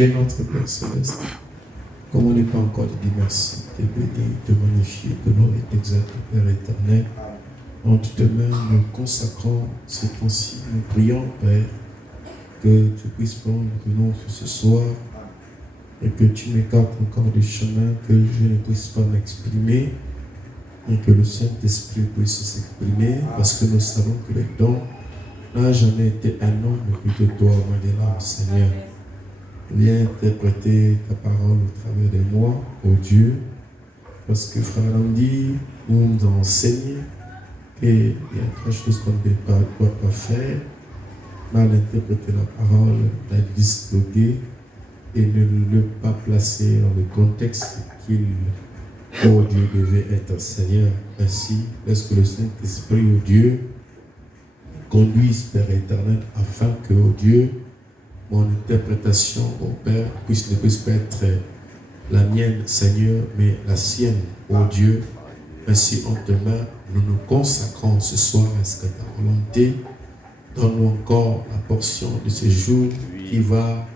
Et notre Père Céleste, comme on n'est pas encore de dire merci, te bénir, te magnifier, te louer et t'exalter, Père éternel. Entre tes mains, nous consacrons ces temps-ci, nous prions, Père, que tu puisses prendre le nom ce soir et que tu m'écartes encore du chemin, que je ne puisse pas m'exprimer et que le Saint-Esprit puisse s'exprimer, parce que nous savons que le don n'a jamais été un homme, mais plutôt toi, Madela, Seigneur. Viens interpréter ta parole au travers de moi, ô Dieu, parce que Frère Andy nous enseigne qu'il y a trois choses qu'on ne doit pas faire: mal interpréter la parole, la disloquer et ne pas placer dans le contexte qu'il, ô Dieu, devait être. Seigneur, ainsi, laisse que le Saint-Esprit, ô Dieu, conduise, Père éternel, afin que, ô Dieu, mon interprétation, ô Père, ne puisse pas être la mienne, Seigneur, mais la sienne, ô Dieu. Ainsi, en tes mains, nous nous consacrons ce soir à ce que ta volonté. Donne-nous encore la portion de ce jour qui va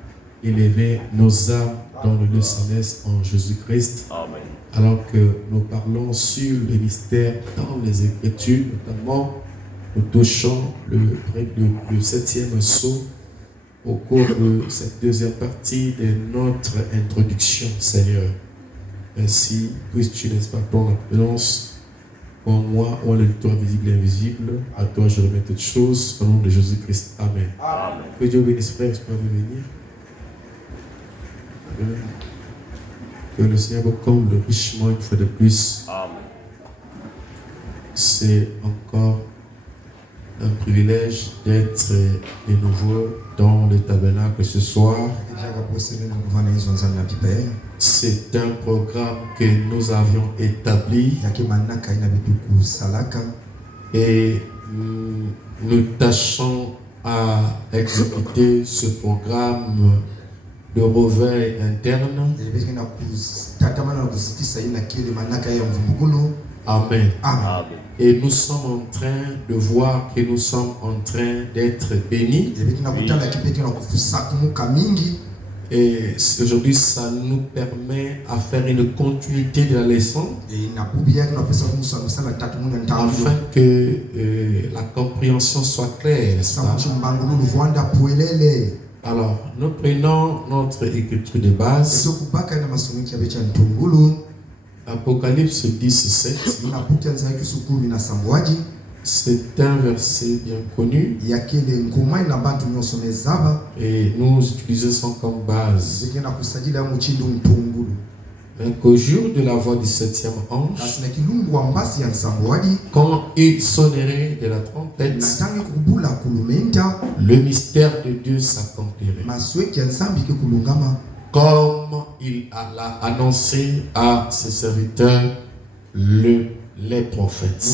élever nos âmes dans le lieu céleste en Jésus-Christ. Amen. Alors que nous parlons sur les mystères dans les Écritures, notamment, nous touchons le 7e sceau au cours de cette deuxième partie de notre introduction, Seigneur. Ainsi, puisses-tu, n'est-ce pas, prendre la présence en moi, ô le toi visible et invisible. À toi, je remets toutes choses, au nom de Jésus-Christ. Amen. Amen. Que Dieu bénisse, frère, je peux venir. Amen. Que le Seigneur vous comble richement une fois de plus. Amen. C'est encore un privilège d'être de nouveau dans le tabernacle ce soir. C'est un programme que nous avions établi et nous tâchons à exécuter ce programme de réveil interne. Amen. Amen. Et nous sommes en train de voir que nous sommes en train d'être bénis. Et aujourd'hui, ça nous permet à faire une continuité de la leçon afin que la compréhension soit claire. Alors, nous prenons notre écriture de base. Apocalypse 10:7. C'est un verset bien connu et nous utilisons comme base. Donc, au jour de la voix du 7e ange, quand il sonnerait de la trompette, le mystère de Dieu s'accomplirait, comme il l'a annoncé à ses serviteurs, les prophètes.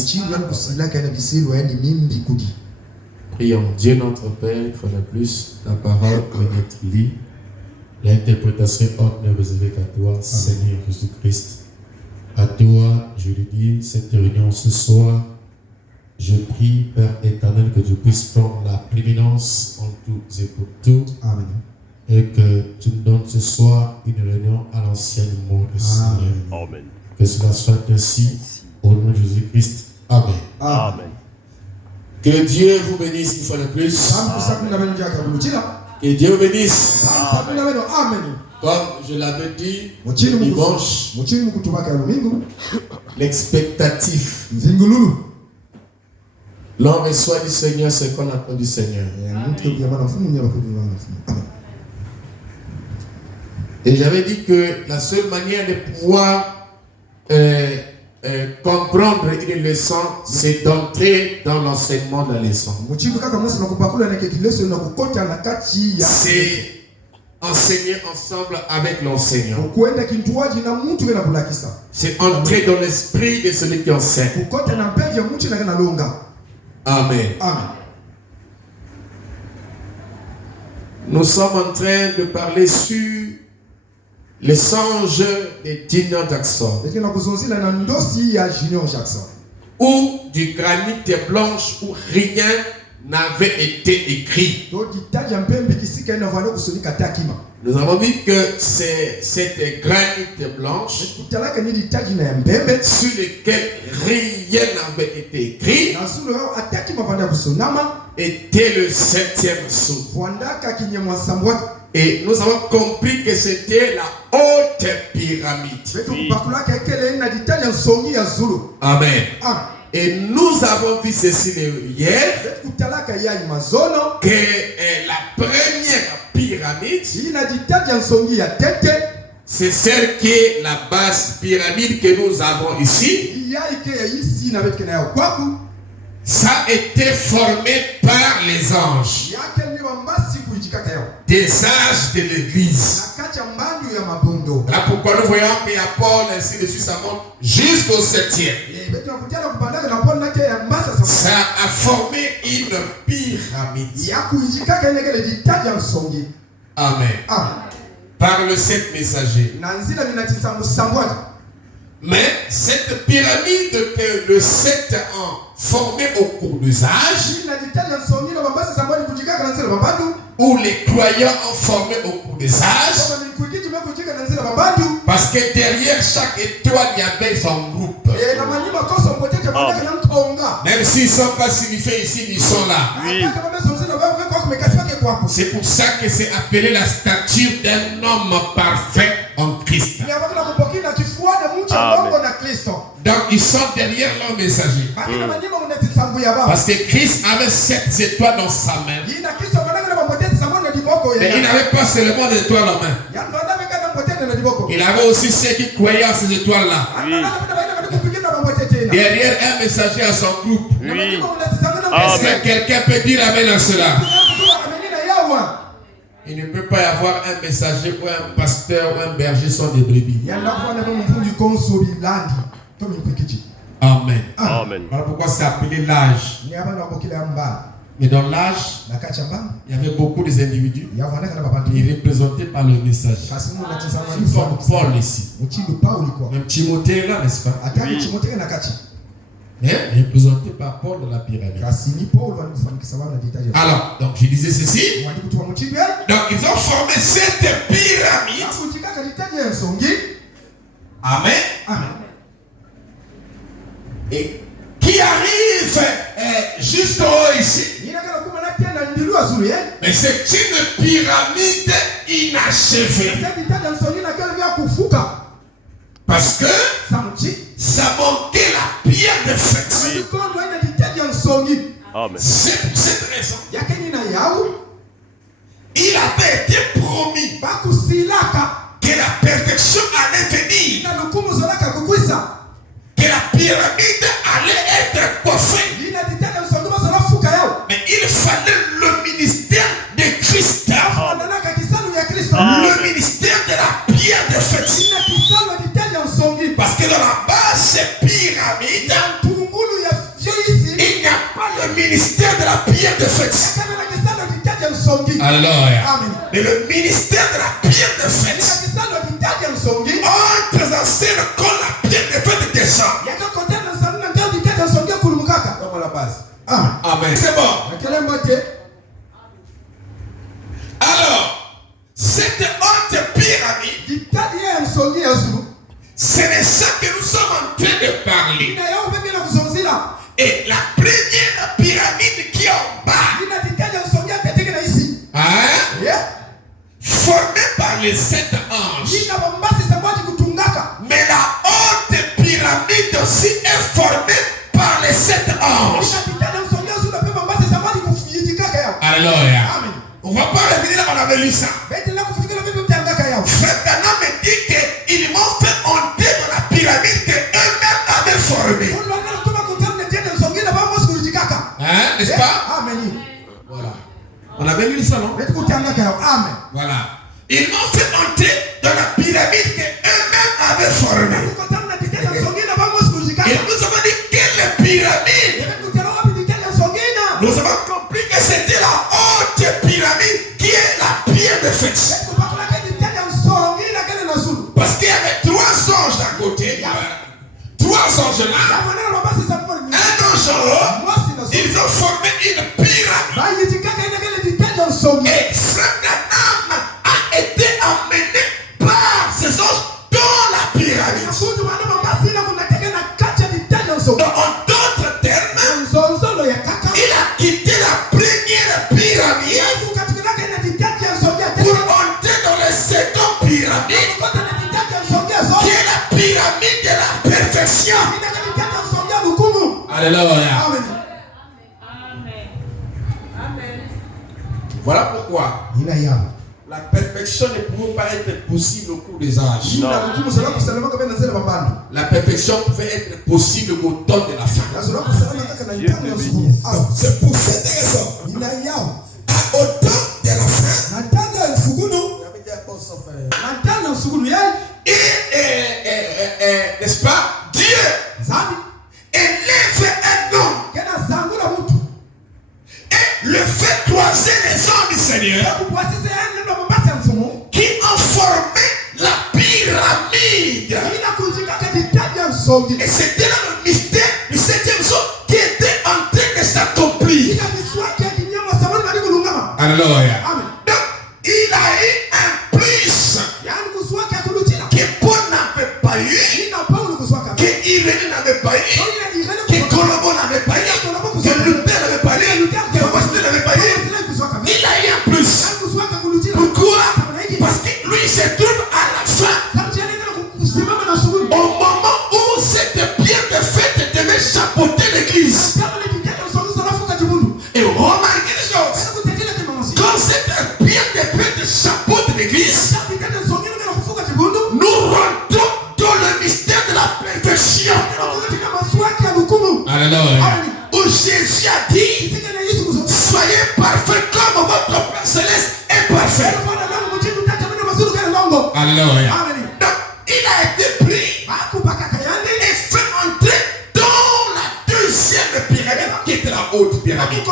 Prions. Dieu notre Père, une fois de plus, la parole peut être lue. L'interprétation honneur réservée à toi, Amen. Seigneur Jésus-Christ. À toi, je le dis, cette réunion ce soir, je prie, Père éternel, que tu puisses prendre la prééminence en tout et pour tout. Amen. Et que tu nous donnes ce soir une réunion à l'ancienne mode, Seigneur. Amen. Que cela soit ainsi. Au nom de Jésus-Christ. Amen. Amen. Que Dieu vous bénisse une fois de plus. Amen. Que Dieu vous bénisse. Amen. Comme je l'avais dit dimanche, l'expectatif. L'homme reçoit du Seigneur ce qu'on attend du Seigneur. Et j'avais dit que la seule manière de pouvoir comprendre une leçon, c'est d'entrer dans l'enseignement de la leçon. C'est enseigner ensemble avec l'enseignant. C'est entrer dans l'esprit de celui qui enseigne. Amen. Amen. Nous sommes en train de parler sur les songes de Junior Jackson, ou du granit blanche où rien n'avait été écrit. Nous avons vu que c'est cette granite blanche sur laquelle rien n'avait été écrit était le 7e sceau. Et nous avons compris que c'était la haute pyramide. Amen. Et nous avons vu ceci hier, que la première pyramide, c'est celle qui est la basse pyramide que nous avons ici. Ça a été formé par les anges, des âges de l'église. Là pourquoi nous voyons qu'il y a Paul, ainsi de suite, ça monte jusqu'au 7e. Ça a formé une pyramide. Amen. Par le 7 messagers. Mais cette pyramide que le 7 ans formé au cours des âges, où les croyants ont formé au cours des âges, parce que derrière chaque étoile, il y avait son groupe. Même s'ils ne sont pas signifiés ici, ils sont là. Oui. C'est pour ça que c'est appelé la stature d'un homme parfait en Christ. Amen. Donc ils sont derrière leur messager. Parce que Christ avait 7 étoiles dans sa main. Mais il n'avait pas seulement des étoiles en main. Il avait aussi ceux qui croyaient à ces étoiles-là. Oui. Derrière un messager à son groupe. Oui. Est-ce que quelqu'un peut dire amen à cela? Il ne peut pas y avoir un messager ou un pasteur ou un berger sans des brebis. Amen. Amen. Voilà pourquoi c'est appelé l'âge. Mais dans l'âge, il y avait beaucoup des individus qui représentés par le message. Comme Paul ici. Même Timothée là, n'est-ce pas? Oui. Mais représenté par Paul dans la pyramide. Alors, donc je disais ceci. Donc ils ont formé cette pyramide. Amen. Amen. Et qui arrive juste au haut ici. Mais c'est une pyramide inachevée. Parce que ça manquait la pierre de fête. C'est pour cette raison. Il avait été promis que la perfection allait venir. Que la pyramide allait être coiffée. Mais il fallait le ministère de Christ. Le ministère de la pierre de fête. Parce que dans la basse pyramide, il n'y a pas le ministère de la pierre de fête. Alors, mais le ministère de la pierre de fête entre en scène quand la pierre de fête descend. Amen. C'est bon. Alors, cette haute pyramide, c'est de ça que nous sommes en train de parler. Et la première pyramide qui est en bas, formée par les 7 anges. Mais la haute pyramide aussi est formée par les 7 anges. Alléluia. On ne va pas revenir là, on avait lu ça. Frère Dana me dit qu'ils m'ont fait monter dans la pyramide qu'eux-mêmes avaient formée. Hein, n'est-ce pas? Voilà. On avait lu ça, non? Voilà. Ils m'ont fait monter dans la pyramide qu'eux-mêmes avaient formée. Et nous avons dit quelle pyramide? Nous avons compris que c'était la haute pyramide qui est la pierre de fête. Parce qu'il y avait 3 anges d'un côté, 3 anges là, un ange en haut. Ils ont formé une pyramide. Et Frère Branham a été à Alléluia. Amen. Voilà pourquoi la perfection ne pouvait pas être possible au cours des âges. La perfection pouvait être possible au temps de la fin. C'est pour cette raison, au temps de la fin, n'est-ce pas, Dieu élève un homme et le fait croiser les hommes du Seigneur qui ont formé la pyramide. Et c'était là le mystère du 7e jour qui était en train de s'accomplir. Alléluia. Donc, il a eu un plus que Paul n'avait pas eu, que Irénée n'avait pas eu, que Colombo n'avait pas eu, que Luther n'avait pas eu, que Wesley n'avait pas eu. Il a eu un plus. Pourquoi? Parce que lui se trouve à la fin. Au moment où cette pierre de fête devait chapeauter l'église. Et remarquez les choses. Quand cette pierre de fête chapeaute l'église, nous rentrons dans le mystère de la perfection. Alléluia. Où Jésus a dit, soyez parfaits comme votre Père Céleste est parfait. Alléluia. Donc, il a été pris et fait entrer dans la deuxième pyramide qui était la haute pyramide.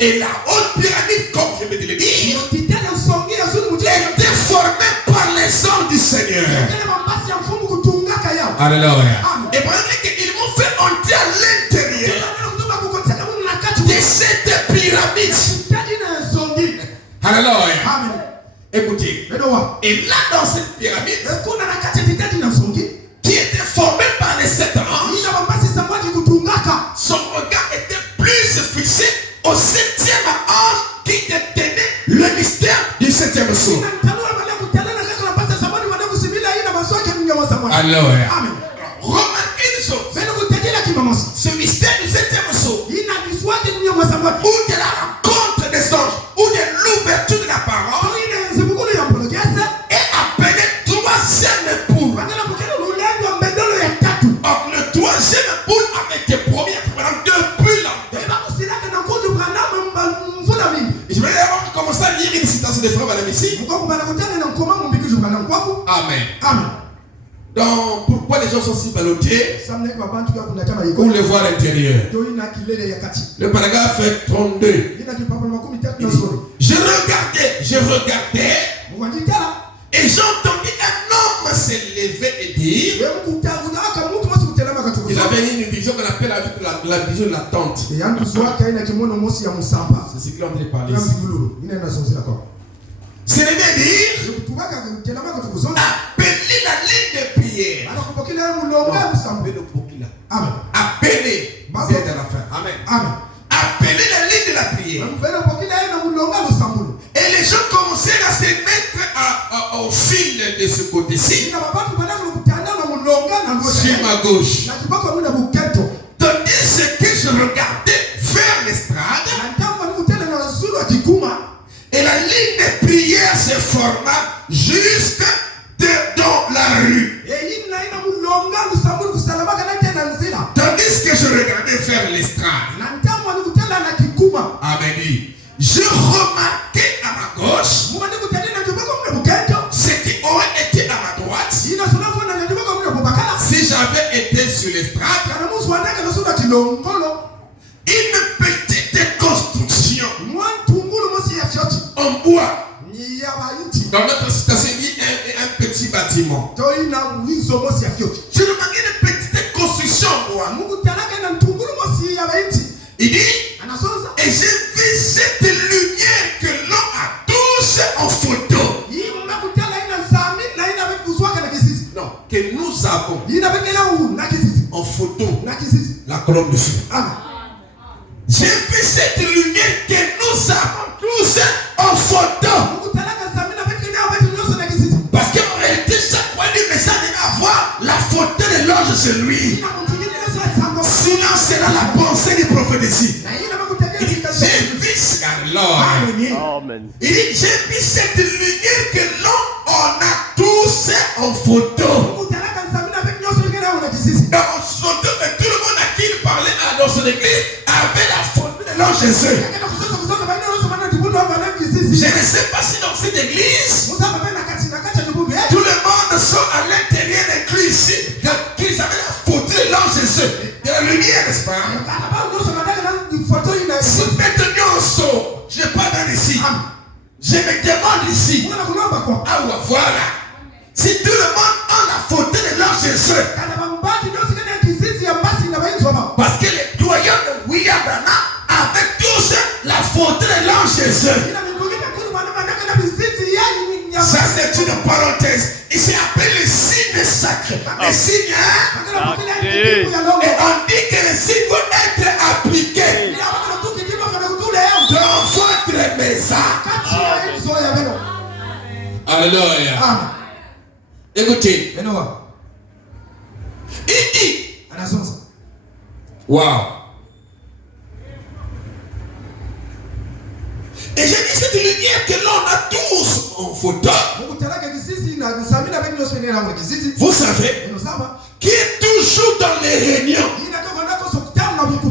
Et la haute pyramide, comme je vais te le dire, était formée par les hommes du Seigneur. Alléluia. Et pendant qu'ils m'ont fait entrer à l'intérieur de cette pyramide. Alléluia. Écoutez. Et là dans cette pyramide qui était formée par les 7 anges, son regard était plus fixé au 7e ange qui détenait le mystère du 7e jour. Alléluia. Remarquez les choses. Ce mystère du 7e jour, ou de la rencontre des anges, ou de l'ouverture de la parole, est appelé troisième poule. Or, le troisième poule avait été promis depuis longtemps. Je vais d'abord commencer à lire une citation de Frère Madame ici. Amen. Amen. Donc, pourquoi les gens sont si ballottés pour le voir à l'intérieur? Le paragraphe 32. Je regardais, et j'entendis un homme s'élever et dire, il avait une vision qu'on appelle la vision latente. C'est ce qu'il est en train de parler ici. S'élever et dire, appelez la ligne de prière. Appelez. C'est à la fin. Amen. Appelez la ligne de la prière. Et les gens commencèrent à se mettre au fil de ce côté-ci, sur ma gauche. Tandis que je regardais vers l'estrade, et la ligne de prière se forma jusque dans la rue. Tandis que je regardais vers l'estrade, Amen. Je remarquais à ma gauche ce qui aurait été à ma droite si j'avais été sur l'estrade. Une petite construction en bois. Dans notre citation, il y a un petit bâtiment. Je remarquais une petite construction en bois. Il dit, et j'ai vu cette lumière que l'on a tous en photo. Non, que nous avons en photo la colonne de feu. J'ai vu cette lumière que nous avons tous en photo. Parce qu'en réalité, chaque fois du message devait avoir la photo de l'ange sur lui. Jésus. Je ne sais pas si dans cette église, tout le monde sont à l'intérieur de Christ ici, qu'ils avaient la photo de l'ange Jésus, de la lumière, n'est-ce pas? Si maintenant je parle ici, je me demande ici, ah voilà, si tout le monde a la photo de l'ange Jésus, parce que les doyens de William Branham avaient tous la photo de l'ange Jésus. Ça c'est une parenthèse. Il s'est appelé le signe sacré. Le signe, et on dit que le signe doit être appliqué dans votre maison. Alléluia. Écoutez. Il dit. Wow. Et j'ai dit cette lumière que l'on a tous en photo. Vous savez, qui est toujours dans les réunions.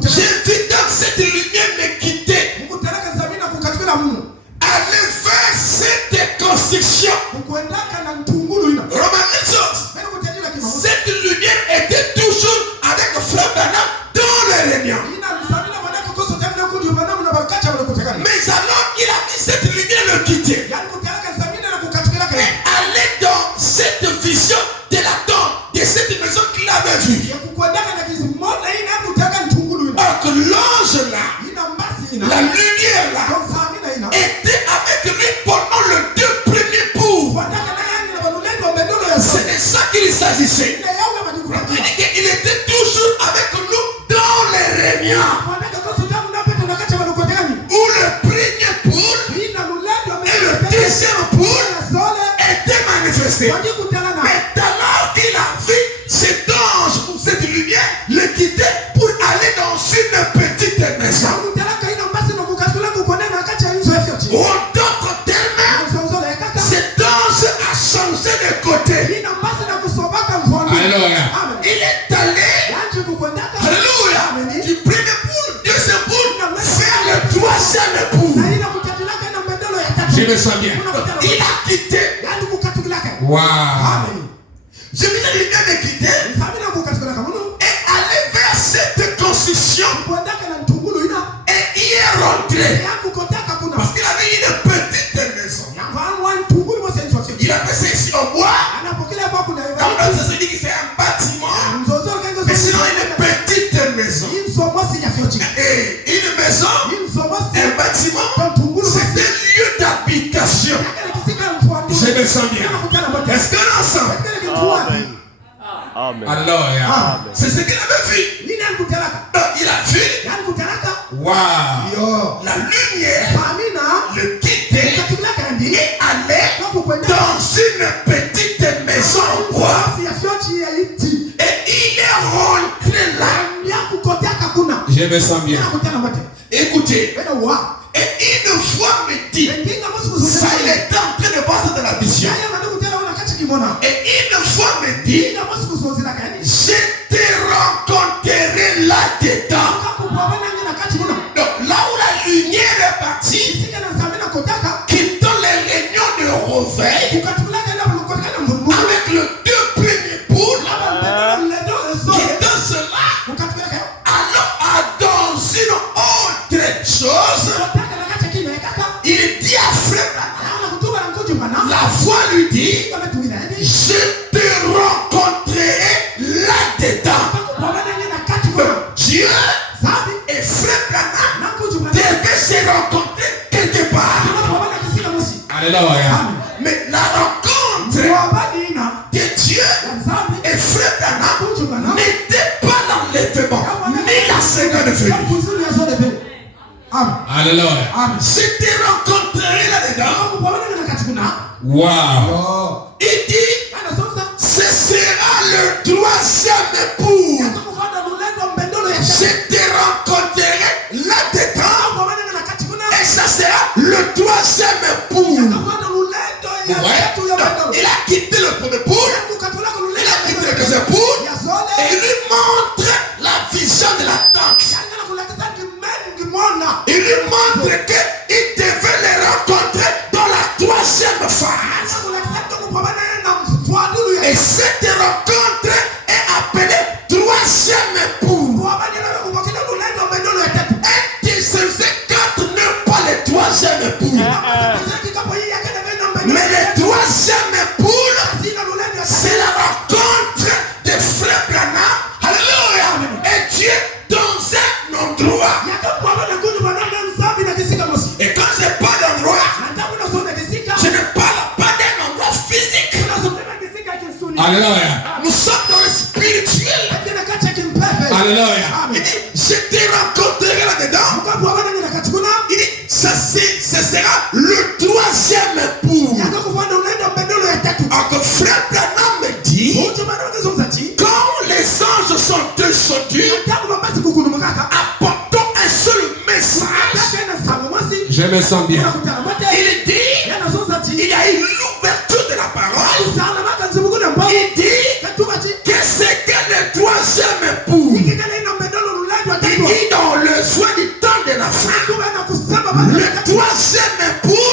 J'ai vu donc cette lumière me quitter. Aller vers cette construction. Cette lumière était toujours avec Frère Branham dans les réunions. Mais alors il a mis cette lumière le quitter. Et aller dans cette vision de la tombe de cette maison qu'il avait vue. Or que l'ange là, la lumière là, était avec lui pendant les 2 premiers jours. C'est de ça qu'il s'agissait. Il était toujours avec nous dans les réunions. Où le premier poule et le deuxième poule étaient manifestés. Mais alors qu'il a vu cet ange ou cette lumière le quitter pour aller dans une petite maison. Ou en d'autres termes, cet ange a changé de côté. Alors, il est allé, alléluia, du premier poule, deuxième poule, vers le troisième poule. Je me sens bien. Il a quitté. Wow. Je me suis bien quitté et aller vers cette construction. Et il est rentré. Parce qu'il avait une petite maison. Il a passé ici en bois. Comme ça se dit que c'est un bâtiment. Mais sinon une petite maison. Et une maison, un bâtiment, c'est un lieu d'habitation. Je me sens bien. Est-ce que nous ensemble? Amen. Alors, c'est ce qu'il avait vu. Il a vu. Wow. La lumière le quittait et allait dans une petite maison en bois. Et il est rentré là. Je me sens bien. Écoutez. Et une fois me dit, ça il était en train de voir ça dans la vision. Et une fois me dit, je te rencontrerai là-dedans. Donc là où la lumière est partie, quittant les réunions de réveil, avec le 2 premiers poules, quittant cela, alors dans une autre chose, il dit à Frère, la voix lui dit, je te rencontrerai là-dedans. Dieu et Frère Branham devaient se rencontrer quelque part. Alléluia. Mais la rencontre de Dieu et Frère Branham n'était pas l'enlèvement, ni la seconde venue. Alléluia. Je te rencontrerai là-dedans. Wow. Il dit, ce sera le 3e poule. Je te rencontrerai là-dedans. Et ça sera le 3e poule. Ouais. Il a quitté le premier poule. Il a quitté le deuxième poule. Et il lui montre la vision de la tente. Il lui troisième époule, c'est la rencontre des frères Branham. Alléluia. Et Dieu dans un endroit. Et quand je parle d'endroit, je ne parle pas d'un endroit physique. Alléluia. Nous sommes dans le spirituel. Alléluia. Il dit, je te rencontrerai là-dedans. Il dit, ce sera le troisième époux. Alors frère Branham me dit, quand les anges sont descendus, apportons un seul message. Je me sens bien. Il dit, il y a eu l'ouverture de la parole. Il dit que c'est que le troisième époux. Il dit dans le soin du temps de la fin, le troisième époux,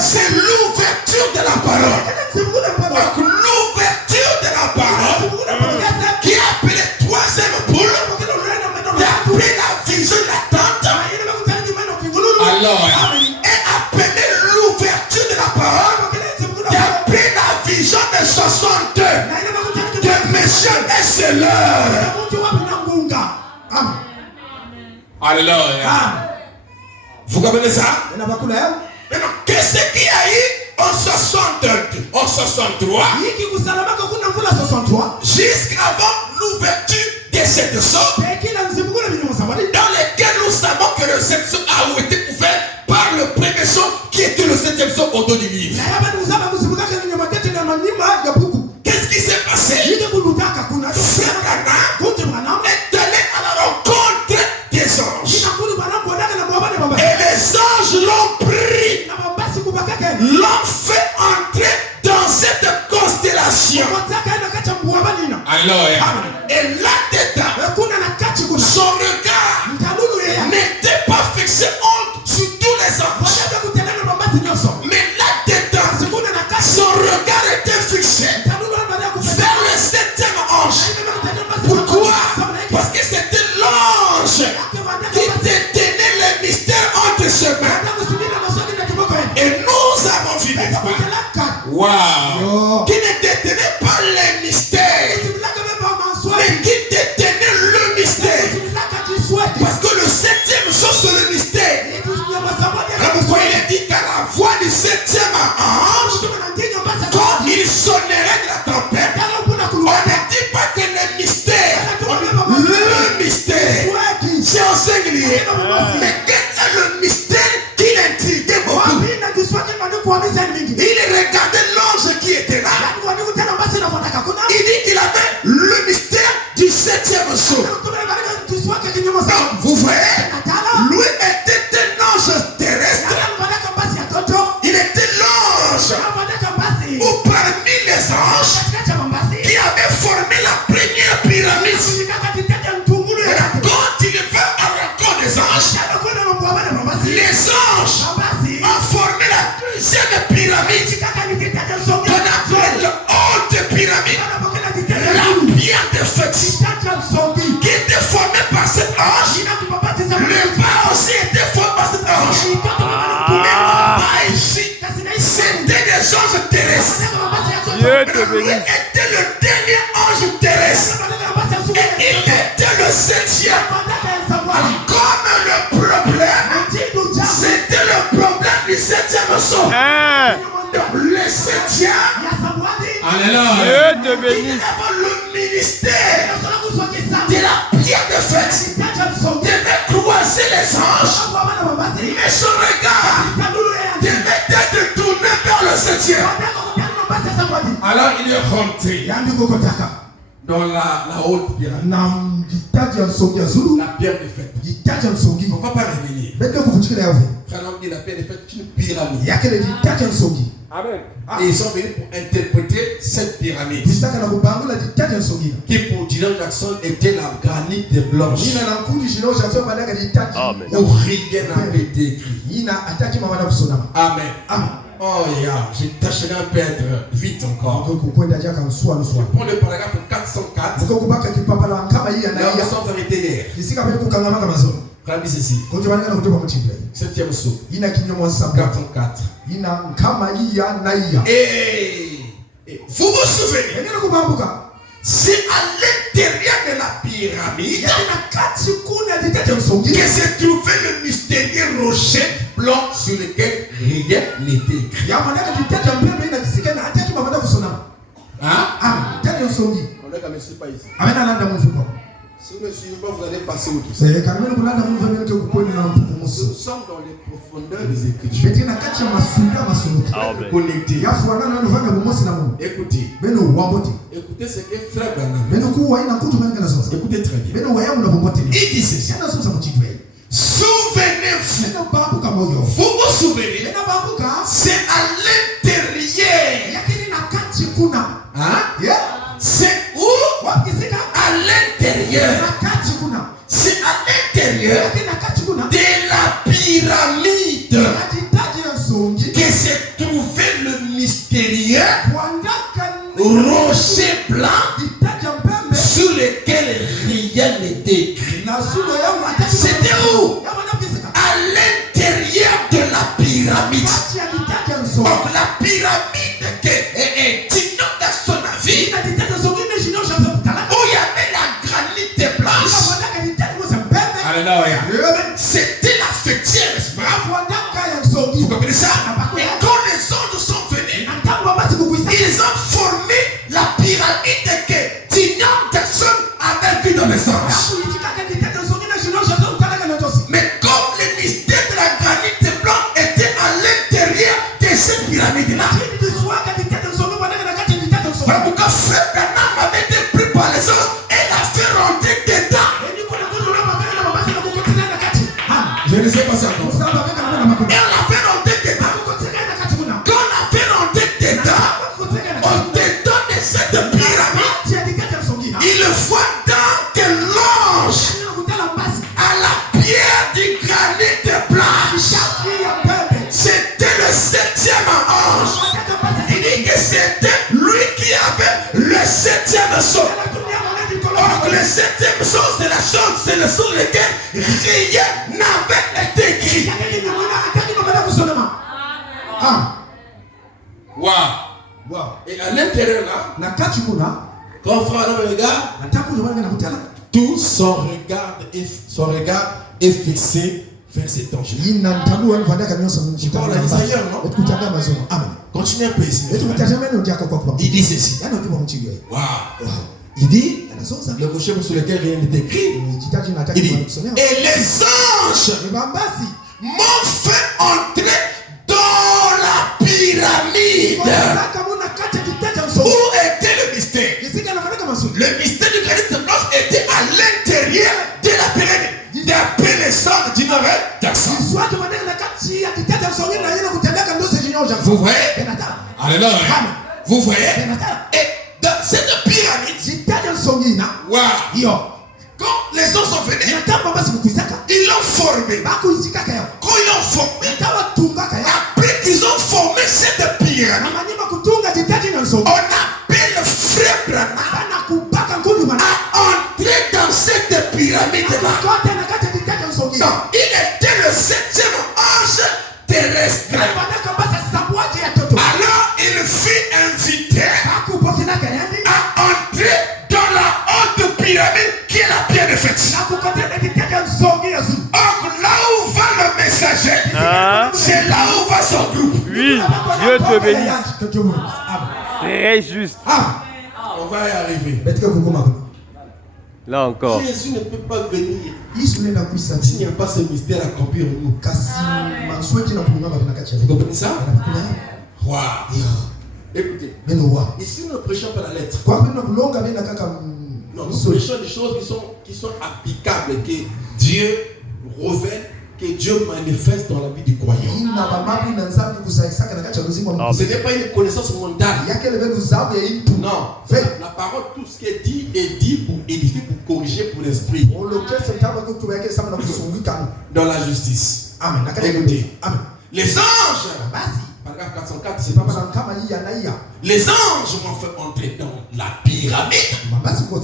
c'est l'ouverture de la parole. Donc l'ouverture de la parole, qui a appelé troisième époux, qui a appelé la vision de l'attente, alors est appelé l'ouverture de la parole, qui a appelé la vision de 62 de Monsieur et c'est l'heure. Alléluia. Vous comprenez ça? Maintenant, qu'est-ce qu'il y a eu en 62, en 63, jusqu'avant l'ouverture des sept sceaux, dans lesquels nous savons que le sept sceaux a été ouvert par le premier sceau qui était le septième sceau au dos du livre. Qu'est-ce qui s'est passé? Frère Branham est allé à la rencontre des anges. Et les anges l'ont pris, l'ont fait entrer dans cette constellation. Alléluia. Et là-dedans, son regard n'était pas fixé sur tous les anges. Mais là-dedans, son regard était fixé vers le septième ange. Pourquoi? Parce que c'était l'ange qui détenait le mystère entre ses mains. Et nous avons vu des fois, wow, qui ne détenait pas le mystère, mais qui détenait le mystère. Parce que le septième chose c'est le mystère. Pourquoi il est dit qu'à la voix du septième ange, quand il sonnerait de la trompette, on ne dit pas que le mystère, le mystère, c'est en singulier. Mais quel est le mystère qui l'intriguait beaucoup? Il regardait l'ange qui était là. Il dit qu'il avait le mystère du septième sceau. Donc, vous voyez, lui était un ange terrestre. Il était l'ange ou parmi les anges qui avait formé la première pyramide. Quand il va à la rencontre des anges, les anges ont formé la deuxième pyramide qu'on appelle la haute pyramide, la pierre de fête qui était formée par cet ange. Le bas aussi était formé par cet ange. Mais là ici, c'était des anges terrestres. Lui était le dernier ange terrestre. Et il était le septième. Comme le problème, c'était le problème du septième sceau. Le septième, alléluia, il avait le ministère de la pierre de fête. Devait croiser les anges, mais son regard devait être tourné vers le septième. Alors il est rentré dans la haute pyramide, la pierre de fête. Pourquoi pas revenir? Frère, on dit la pierre de fête est une pyramide. Amen. Et ils sont venus pour interpréter cette pyramide qui pour Dylan Jackson était la granite blanche. Amen. Où rien n'avait été écrit. Amen. Oh yeah, je tâcherai un peu être vite encore. Je prends le paragraphe 404. Là, nous sommes arrêtés hier. Parmi ceci. Kujiwananga na kutoka mchindwe. 7e saut. Ina kinyoma samba. 4. Ina kama iya na iya. Et vous vous souvenez? Ndio kukumbuka. C'est à l'intérieur de la pyramide que se trouvait le mystérieux rocher blanc sur lequel rien n'était écrit. Hein? On ne me suit pas ici. Si vous ne suivez pas, vous allez passer au tout. Nous sommes dans les profondeurs des Écritures. Connectés. Écoutez. Écoutez ce que frère Branham. Écoutez très bien. Il dit ceci. Souvenez-vous. Vous vous souvenez. C'est à l'intérieur. Hein? C'est où? À l'intérieur. C'est à l'intérieur de la pyramide que se trouvait le mystérieux rocher blanc sur lequel rien n'était écrit. C'était où? À l'intérieur de la pyramide. Donc la pyramide que Tignon dans son avis, où il y avait la granite blanche. Alléluia. C'était la fêtière, n'est-ce pas? Vous comprenez ça? Et quand les anges sont venus, ils ont formé la pyramide que Tignon personne avait vu dans les anges. Mais comme le mystère de la granite blanche était à l'intérieur de cette pyramide-là, voilà pourquoi frère Branham avait été pris par les anges et l'a fait rentrer dedans. Je ne sais pas ça encore. Et on l'a fait rentrer dedans. Quand on l'a fait rentrer dedans, au dedans de cette pyramide, il voit dans que l'ange à la pierre du granit blanche, c'était le 7e ange. Il dit que c'était lui qui avait le 7e saut. Or, le 7e saut, c'est la chose, c'est le saut lequel rien n'avait été écrit. Wow. Et à l'intérieur là, quand frère regarde, tout son regard est fixé vers cet ange. Tu parles à Isaïe, non? Continue un peu ici. Il dit ceci. Wow. Il dit, le rocher sur lequel rien n'est écrit. Il dit, et les anges m'ont fait entrer dans la pyramide. Où était le mystère? Le mystère du granit blanc était à l'intérieur de la pyramide. D'après les sangs du nord d'Axan. Vous voyez? Alléluia. Vous voyez? Et dans cette pyramide, wow. Quand les hommes sont venus, ils l'ont formé. Quand ils l'ont formé, après qu'ils ont formé cette pyramide, on appelle frère Branham à entrer dans cette pyramide-là. Non, il était le 7e ange terrestre. Alors il fut invité à entrer dans la haute pyramide qui est la pierre de fête. Or là où va le messager, c'est là où va son groupe. Oui, Dieu te bénisse. Très juste. On va y arriver. Là encore. Jésus ne peut pas venir s'il n'y a pas ce mystère accompli en nous. Vous comprenez ça? Wow. Écoutez, ici nous ne prêchons pas la lettre. Non, nous prêchons des choses qui sont applicables, que Dieu révèle, que Dieu manifeste dans la vie du croyant. Ce n'est pas une connaissance mentale. Non. La parole, tout ce qui est dit pour édifier, pour corriger, pour l'instruire. Dans la justice. Amen. Écoutez. Les anges. Paragraphe 404, c'est pas ça. Les anges m'ont fait entrer dans la pyramide. Que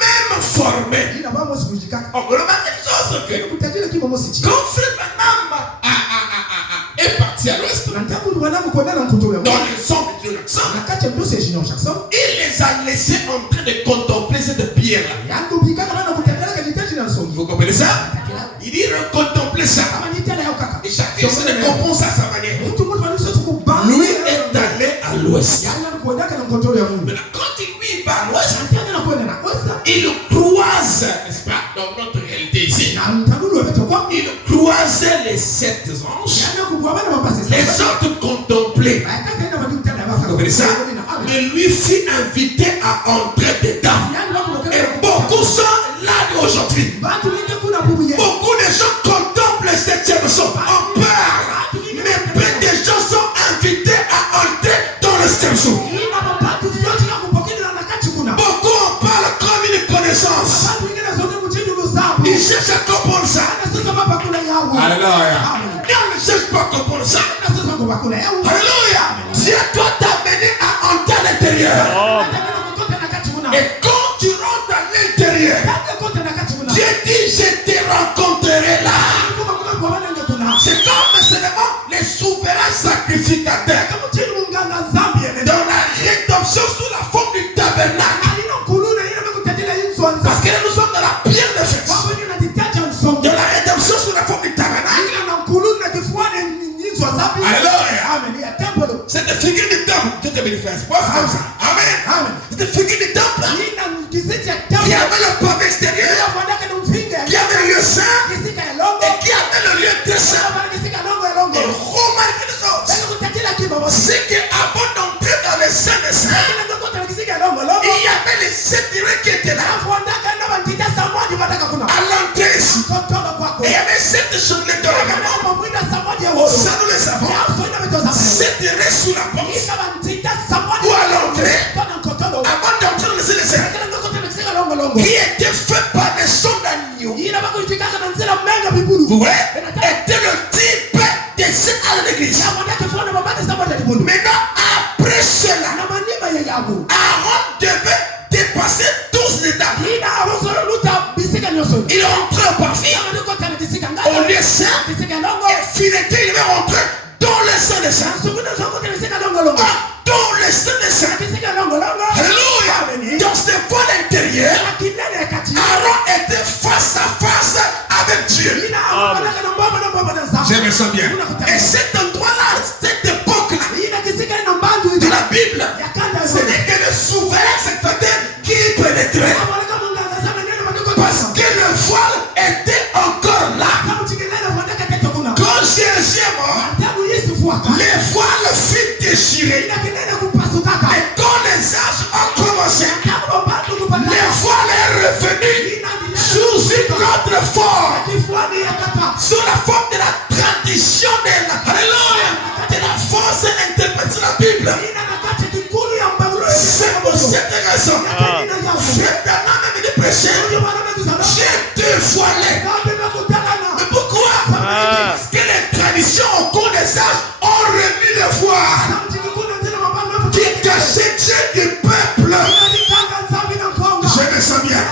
même formé. Oh, remarquez une chose. Quand Frère Branham est parti à l'ouest, dans les centres de Jackson, il les a laissés en train de contempler cette pierre-là. Vous comprenez ça? Il dit contempler ça. Et chacun se le comprend ça à sa manière. Lui est allé à l'ouest. Maintenant, quand il va à l'ouest, il croise, n'est-ce pas, dans notre réalité ici, il croise les 7 anges. Les autres contemplaient. Vous comprenez ça? Mais lui fut invité à entrer dedans. Et beaucoup sont là aujourd'hui. Beaucoup de gens contemplent le 7e son. On parle. Mais peu de gens sont invités à entrer dans le 7e son. Beaucoup en parlent comme une connaissance. Ils cherchent à comprendre ça. Alléluia. Ils ne cherchent pas à comprendre ça. Alléluia. Dieu doit t'amener à entrer à l'intérieur. Et quand tu rentres à l'intérieur, Dieu dit je te rencontrerai là. C'est comme seulement les souverains sacrificateurs. Dans la rédemption sous la forme du tabernacle. Parce que nous sommes dans la pierre de fête. Dans la rédemption sous la forme du tabernacle. Alléluia. C'est une figure du temple. Dieu te bénisse. C'est pas comme ça. Amen. C'est une figure du temple. Qui avait le pavé extérieur. Qui avait le lieu saint. Et qui avait le lieu très saint. Et remarquez les choses. C'est qu'avant d'entrer dans les saints des saints, il y avait les 7 qui étaient là. À l'entrée ici. Et il y avait 7 chandeliers d'or également. Ça nous le savons. 7 sous la porte. Ou à l'entrée. Avant d'entrer dans les saints des saints. Qui était fait par des sons d'agneau. Vous voyez? Était le type des 7 à l'église. Maintenant, après cela, Aaron devait dépasser tous les dames. Il est rentré au parfum. Au lieu saint. Et finité, il est rentré dans le sein des saints. Dans le sein des saints. Alléluia. Dans ce vol intérieur, Aaron était face à face avec Dieu. Je me sens bien. Et cet endroit-là, cette époque-là, de la Bible, ce n'est que le souverain secrétaire qui y pénétrait. Parce que le voile était encore là. Quand Jésus est mort, les voiles furent déchirés. Et quand les âges ont commencé, les voiles est revenu sous une autre forme. Sous la forme de la tradition de la force interprétée de la Bible. C'est pour cette raison. Frère Branham m'a dit prêcher. J'ai dévoilé. Mais pourquoi? Parce que les traditions au cours des âges ont remis le voile qui cachait Dieu du peuple. Je me sens bien.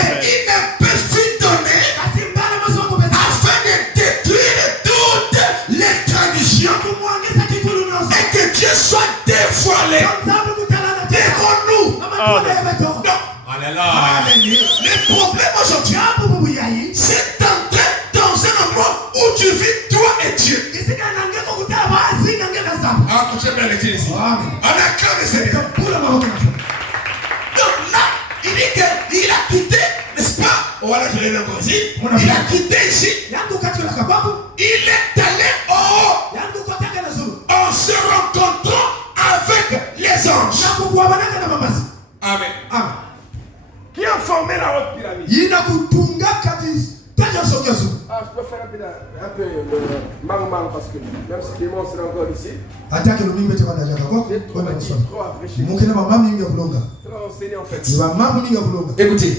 Et une paix fut donnée afin de détruire toutes les traditions et que Dieu soit dévoilé. Devant nous. Non. Alléluia. Le problème aujourd'hui, c'est d'entrer dans un endroit où tu vis toi et Dieu. Ah, écoutez bien les dieux ici. On acclame le Seigneur. Donc là, il dit qu'il a quitté, n'est-ce pas? Voilà, je l'ai encore ici. Il a quitté ici. Il est allé au haut. En se rencontrant avec les anges. Amen. Amen. Qui a formé la haute pyramide? Ah, je peux faire un peu le mang parce que même si les monstres sont encore ici, trop enseigné en fait. Écoutez,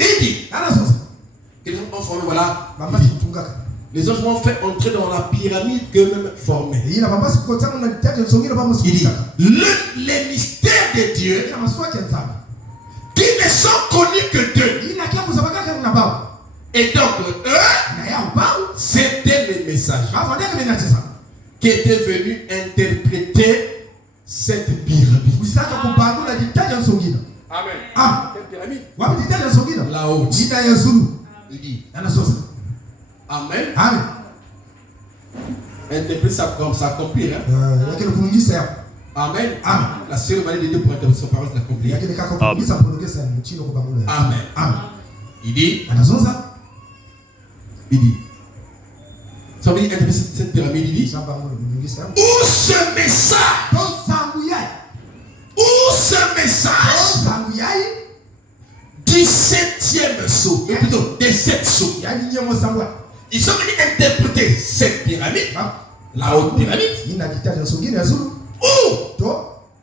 il dit, ils ont formé, voilà. Les anges m'ont fait entrer dans la pyramide qu'eux-mêmes formaient. Il dit, les mystères de Dieu qui ne sont connus que d'eux. Et donc, eux qui était venu interpréter cette pyramide. Kusaka kubangula jitaja nsongina. Amen. Ah. Quelle pyramide? Wapi jitaja nsongina? La haute. Jina ya Zulu. Il dit Anasosa. Amen. Amen. Interprète ça comme ça accompli. Hein? Yakele kumungisa ya. Amen. Amen. La cérémonie de Dieu pour interpréter sa parole s'accomplit. Yakele kaka kumungisa mpologesa mchino kubangula. Amen. Amen. Il dit. Anasosa. Il dit. Ça veut dire interpréter cette pyramide. Il dit. Samba kumungisa ya. Où ce message? Don sanguyai. Où ce message? Don sanguyai. Du 7e sceau, ou plutôt des 7 sceaux. Yani nyemo sangwa. Ils sont venus interpréter cette pyramide, la haute pyramide. Ina jitaja nsongina ya Zulu. Où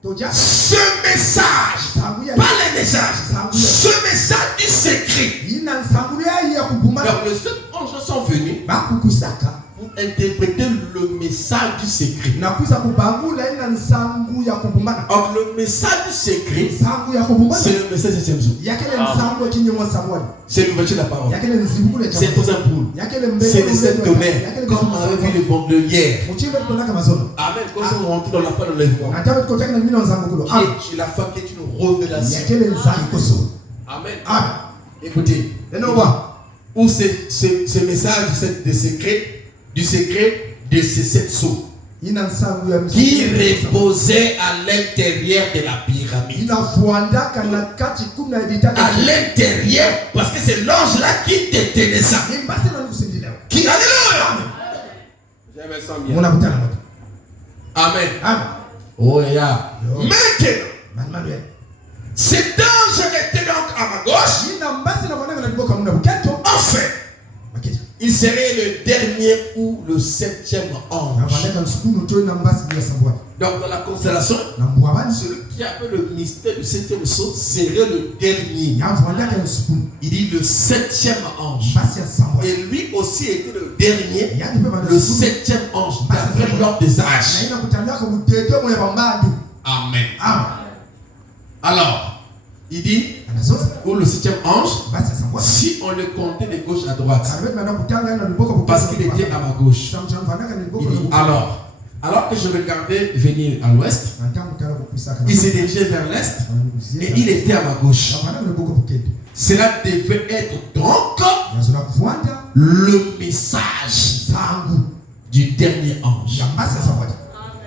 Toja. ce message, pas les messages, ce message du secret. Ina nsanguyai ya kubumana. Donc les 7 anges sont venus Bakukusaka. pour interpréter le message du secret. Na kuisa kubangula ina nsangu ya kubumana. Donc le message du secret, Nsangu ya kubumana. c'est le message du 7e jour. Yakele nsangu ya kinyemo sangwani. C'est l'ouverture de la parole. Yakele nzibukule C'est tous un poule. Yakele mbele. C'est les 7 tonnerres. Comme on avait vu le vendredi hier. Muchimbe tulaka mazono. Amen. Quand ils sont rentrés dans la foi de l'enlèvement. Natabe tukotaka na mimi na nzangu kulo. Amen. Et la foi qui est une révélation. Yakele nzangu koso. Amen. Amen. Écoutez. Neno wa. Où ce message du secret de ces 7 sceaux Ina nsangu ya qui reposait à l'intérieur de la pyramide. Ina fuanda kana kati kuna bitaka. À l'intérieur, parce que c'est l'ange là qui détenait ça. Nimbase na nukusindila. Qui alléluia. J'aime ça bien. Mona butana moto. Amen. Amen. Oh yeah. Maintenant, Manuel. cet ange était donc à ma gauche. Ina mbase na fuanda na liboka muna buketo. Enfin, Maketi. il serait le dernier ou le 7e ange. Abaleka nsukuno to ina mbase ya sambwa. Donc dans la constellation, Na mbwabani. celui qui avait le mystère du 7e sceau serait le dernier. Ya fuanda ka nsukuno. Il dit le 7e ange. Mbase ya sambwa. Et lui aussi était le dernier, Ya dipe ba le 7e ange, d'après l'ordre des Na âges. ina kutandaka mudede mo ya bambadu. Amen. Amen. Alors, il dit, Anazoza. pour le 7e ange, Mbase ya sambwa. si on le comptait de gauche à droite, Kabet mana kutanga ina liboka buketo. parce qu'il était à ma gauche. Samcham fuanda ka liboka Il dit, buketo. alors que je regardais venir à l'ouest, il se dirigeait vers l'est et il était à ma gauche. Cela devait être donc le message du dernier ange.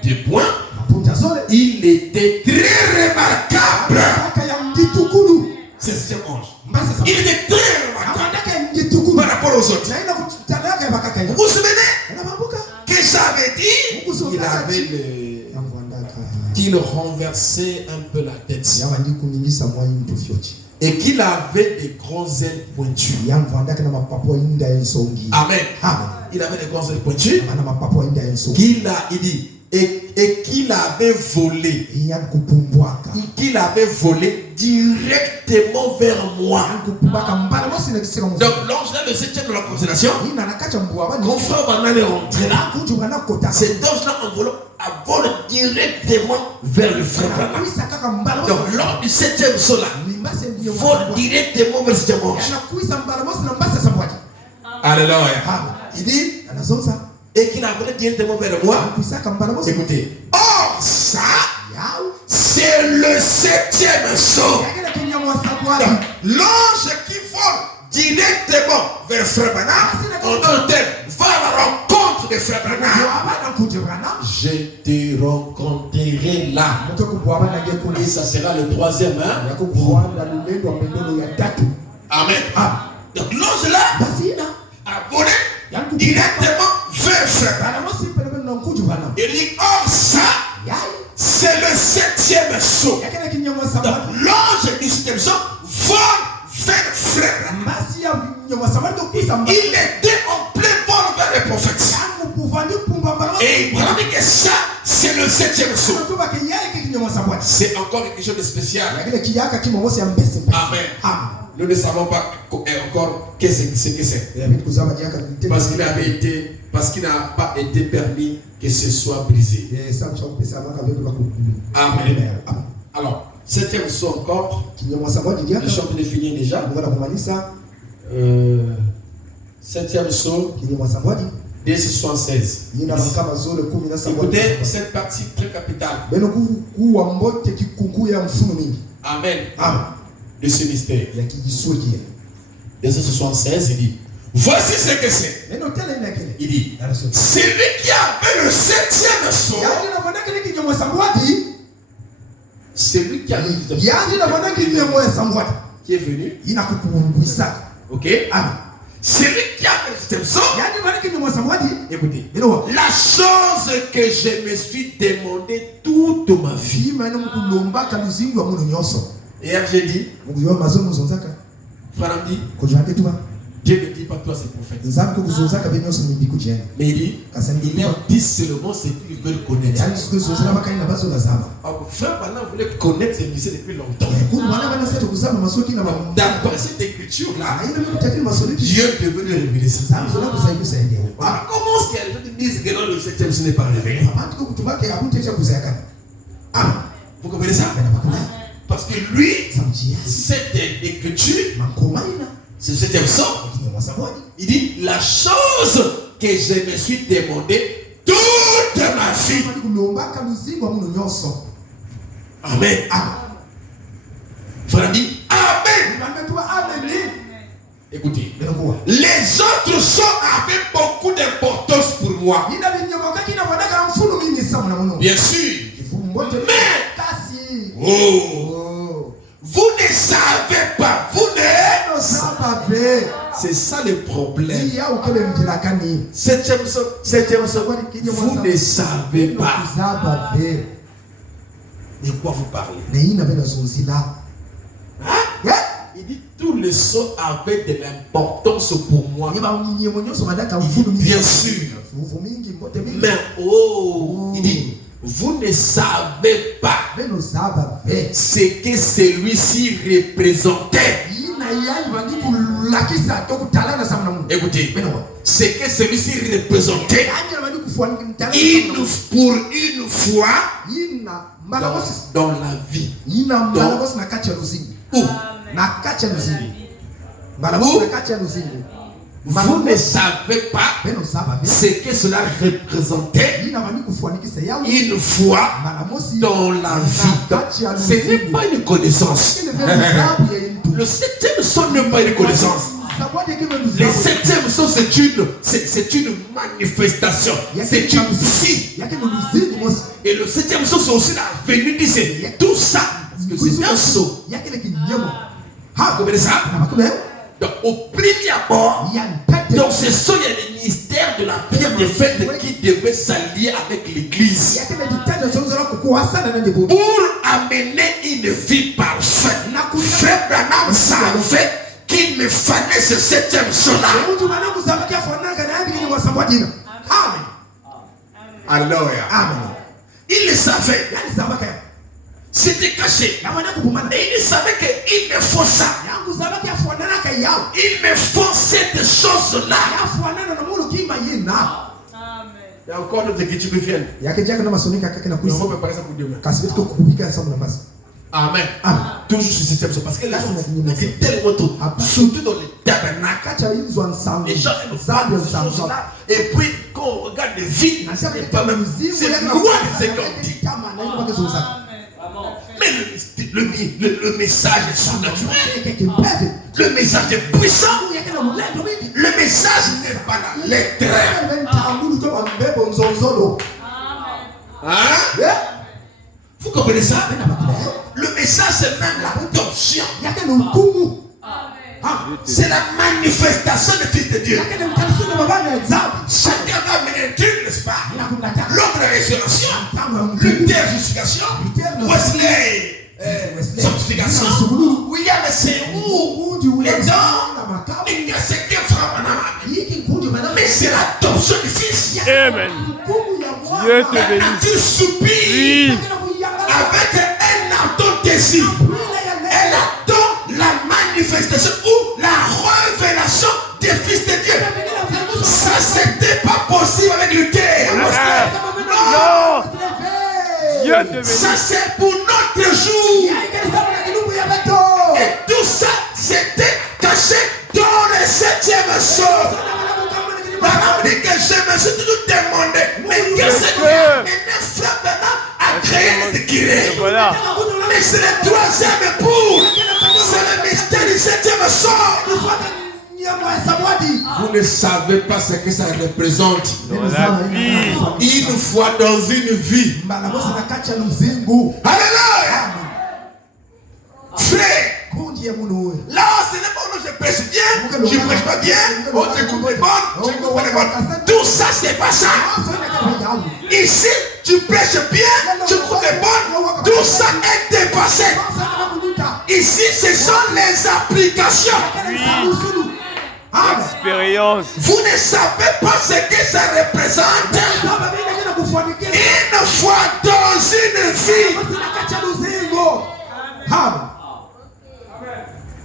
Du point, il était très remarquable. C'est ce ange. Il était très remarquable par rapport aux autres. Vous vous souvenez que j'avais dit qu'il renversait un peu la tête et qu'il avait des grands ailes pointues. Amen. Il avait des grands ailes pointues. Il dit et qu'il avait volé. Qu'il avait volé directement vers moi. Donc l'ange là, le 7e de la constellation, quand frère Banal est rentré là, cet ange là en volant a volé directement vers le frère Banal. Donc l'ange du 7e sceau là vole directement vers le 7e ange. Alléluia. Il dit et qu'il a volé directement vers moi. Écoutez, or ça, c'est le 7e sceau. L'ange qui vole directement vers Frère Branham, en d'autres termes, va à la rencontre de Frère Branham. Je te rencontrerai là. Et ça sera le 3e. Hein? Amen. Donc l'ange là a volé directement vers Frère Branham. Il dit, or ça, c'est le 7e sceau. Donc l'ange du 7e sceau vole vers Frère Branham. Il était en plein vol vers les prophètes. Et il m'a dit que ça, c'est le 7e sceau. C'est encore quelque chose de spécial. Amen. Nous ne savons pas encore ce que c'est. Parce qu'il n'a pas été permis que ce soit brisé. Amen. Alors, 7e sceau encore. Je suis en train de finir déjà. 7e sceau. Verset 76. Yina makama zole 17. Écoutez cette partie très capitale. Beno kuwa mbote kikungu ya mfumo mingi. Amen. Amen. De ce mystère. Ya kijiswe kia. Verset 76, il dit, voici ce que c'est. Neno tele ina kile. Il dit, celui qui avait le 7e sceau. Yaani na fana kile kinyo samwati. Celui qui a le 7e Yaani na fana kinyo samwati. Qui est venu. Ina kukumbisa. Ok. Amen. Celui qui a le 7e sceau. Yaani fana kinyo samwati. Écoutez. Beno La chose que je me suis demandé toute ma vie. Ima ino mkulomba kaluzingi wa munu nyoso. Hier j'ai dit. Mkuyo mazo muzonzaka. Frère dit. Kujake tuba. Dieu ne dit pas toi c'est prophète. Nzambe kuzonzaka benyoso mbiku jena. Mais il dit. Il leur dit seulement ce qu'ils veulent connaître. Yaani kuzonzaka bakani na bazo lazama. Frère Bana voulait connaître ces lycées depuis longtemps. D'après cette écriture là, Dieu est devenu révéler ça. Alors comment est-ce qu'il y a des gens qui disent que non, le 7e ce n'est pas révélé? Vous comprenez ça? Parce que lui, cette écriture, c'est le 7e sceau. Il dit la chose que je me suis demandé toute ma vie. Amen. Frère dit Amen. Écoutez, les autres sons avaient beaucoup d'importance pour moi. Bien sûr. Mais vous ne savez pas. Vous ne savez. C'est ça le problème. 7e sceau. Vous ne savez pas. De quoi vous parlez? Hein? Il dit tous les sceaux avaient de l'importance pour moi. Bien sûr. Mais il dit vous ne savez pas ce que celui-ci représentait. Écoutez, ce que celui-ci représentait pour une fois dans la vie. Vous ne savez pas ce que cela représentait une fois dans la vie. Ce n'est pas une connaissance. Le 7e sceau n'est pas une connaissance. Le 7e sceau, c'est une manifestation. C'est une vie. Et le 7e sceau, c'est aussi la venue de tout ça. Parce que c'est un sceau. Vous comprenez ça? Donc, au premier abord, dans ce sceau, il y a le mystère de la pierre de fête qui devait s'allier avec l'église pour amener une vie parfaite. Frère Branham savait qu'il me fallait ce 7e sceau-là. Alléluia. Il le savait. C'était caché. Et il savait qu'il me faut ça. Il me faut cette chose-là. Il y a encore d'autres écritures qui viennent. On va préparer ça pour demain. Amen. Toujours sur ce 7e sceau. Parce que là, c'est tellement trop. Surtout dans les tabernacles. Les gens aiment ça, ces choses-là. Et puis, quand on regarde les vies, c'est pas même. C'est loin de ce qu'on dit. Mais le message est surnaturel. Le message est puissant. Le message n'est pas la lettre. Hein? Vous comprenez ça? Le message c'est même l'adoption. C'est la manifestation du Fils de Dieu. Chacun va mener un truc, n'est-ce pas? L'homme de la résurrection, Luther, justification, Wesley, sanctification, William, c'est où les dents, et c'est qui frappe. Mais c'est l'adoption du Fils. Amen. Dieu te bénisse. Tu soupires avec un ardent désir. Elle attend la manifestation ou la révélation des fils de Dieu. Ça, c'était pas possible avec Luther. Non. Dieu te bénisse. Ça, c'est pour notre jour. Et tout ça, c'était caché dans le 7e sceau. La Bible dit que je me suis toujours demandé, mais qu'est-ce que un frère maintenant a créé les guérir? Voilà. Mais c'est le troisième pour. C'est le mystère du septième sort. Vous ne savez pas ce que ça représente. Dans la vie. Une fois dans une vie. Alléluia. Frère. Là, ce n'est pas où je prêche bien, je prêche pas bien, oh, je comprends pas, je comprends pas. Tout ça, c'est pas ça. Ici, tu prêches bien, tu comprends pas, tout ça est dépassé. Ici, ce sont les applications. Expérience. Vous ne savez pas ce que ça représente. Une fois dans une vie.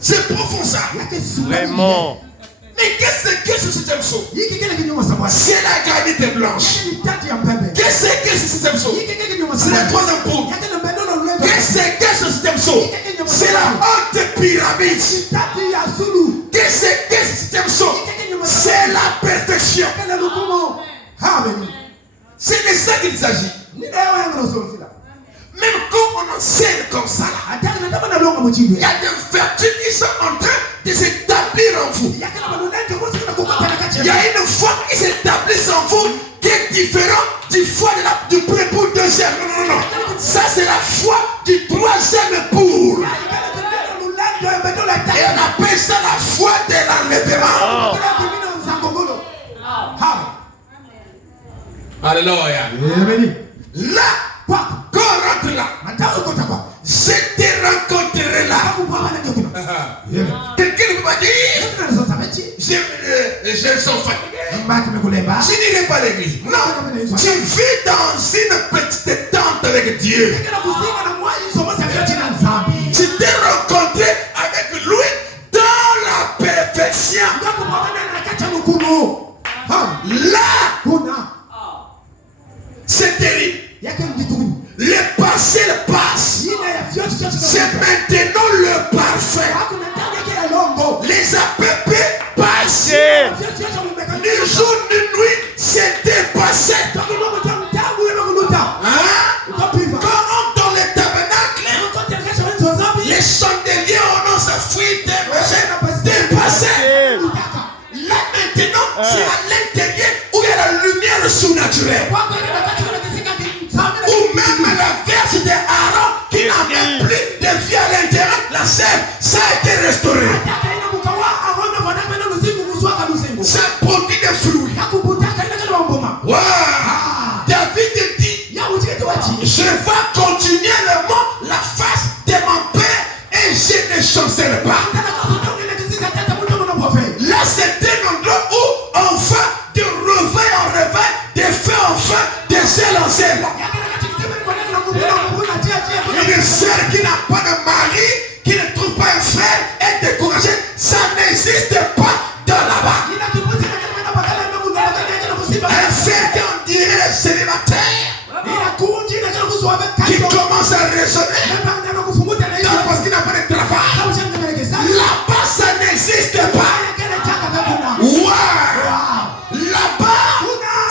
C'est profond ça. Vraiment. Mais qu'est-ce que ce système saut? C'est la granite blanche. Qu'est-ce que ce système saut? C'est la troisième peau. Qu'est-ce que ce système saut? C'est la haute pyramide. Qu'est-ce que ce système saut? C'est la perfection. C'est de ça qu'il s'agit. Même quand on enseigne comme ça, là, il y a des vertus qui sont en train de s'établir en vous. Il y a une foi qui s'établit en vous qui est différente du foi du premier pour deuxième. Non, non, non. Ça, c'est la foi du troisième pour. Et on appelle ça la foi de l'enlèvement. Alléluia. Là, quand on rentre là, je te rencontrerai là. Quelqu'un m'a dit, je suis fatigué. Je n'irai pas à l'église. Non, tu vis dans une petite tente avec Dieu. Tu t'es rencontré avec lui dans la perfection. Là, c'est terrible. Le passé le passe. C'est maintenant le parfait. Les APP passés. Ni jour ni nuit, c'était passé. Quand dans le tabernacle, les chandeliers ont sa fuite dépassé. Là maintenant, c'est à l'intérieur où il y a la lumière surnaturelle. Ou même la verge d'Aaron qui n'avait plus de vie à l'intérieur, la sève, ça a été restauré. Ça produit des fruits. Wow. David dit, je vais continuellement la face de mon père et je ne chancerai pas. Là, c'est un endroit où on va de réveil en réveil, de feu en feu, de zèle en zèle. Une sœur qui n'a pas de mari, qui ne trouve pas un frère, est découragée. Ça n'existe pas dans là-bas. Un frère qui on dirait le célibataire, qui commence à raisonner, parce qu'il n'a pas de travail. Là-bas, ça n'existe pas. Wow. Là-bas,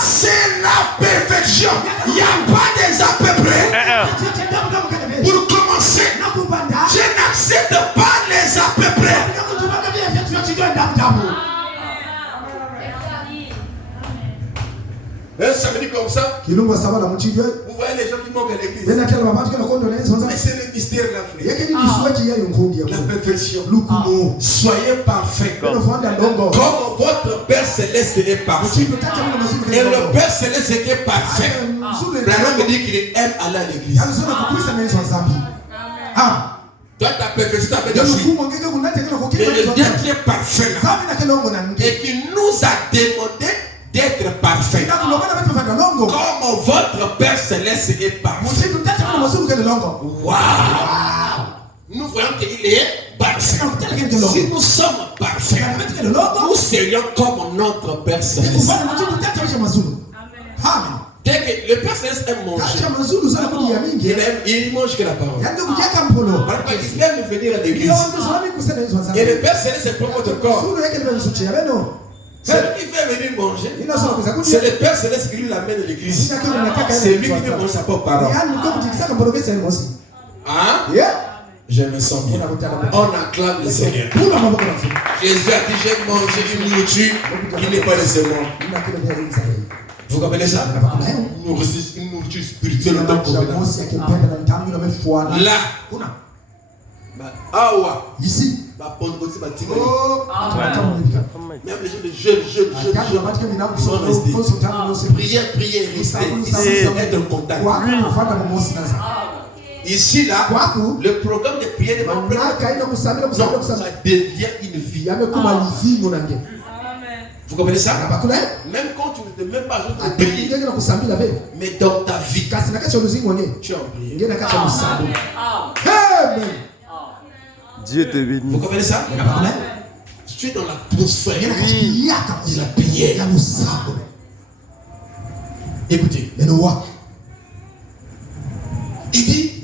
c'est la perfection. Il n'y a pas des à peu près. Pour commencer, je n'accepte pas les à peu près. Ça me dit comme ça. Vous voyez les gens qui manquent à l'église. Mais c'est le mystère de l'Afrique. La perfection. Soyez parfaits. Comme votre Père Céleste est parfait. Et le Père Céleste est parfait. La langue dit qu'il aime aller à l'église. Toi, ta perfection, ta perfection. Et le Dieu qui est parfait là, et qui nous a demandé d'être parfait. Comme votre Père Céleste est parfait. Wow. Nous voyons qu'il est parfait. Si nous sommes parfaits, nous serions comme notre Père Céleste. Dès que le Père Céleste aime manger, il mange que la parole. Il aime venir à l'église. Et le Père Céleste est pour votre corps. Celui qui fait venir manger, Inazo c'est le Père Céleste qui lui l'amène de l'église. C'est lui qui ne mange pas aux parents. Hein? Je me sens bien. On acclame le Seigneur. Jésus a dit, j'ai mangé une nourriture qui n'est pas de ce monde. Vous comprenez ça? Une nourriture spirituelle. Là, Ici. même les jeunes, ils sont restés. Prière, rester. Être en contact. Ici, là, le programme de prière de mon père, ça devient une vie. Vous comprenez ça? Même quand tu ne te mets pas à prier, mais dans ta vie, tu es en prière. Dieu te bénisse. Vous comprenez ça? Tu es dans l'atmosphère de la prière. Écoutez, il dit,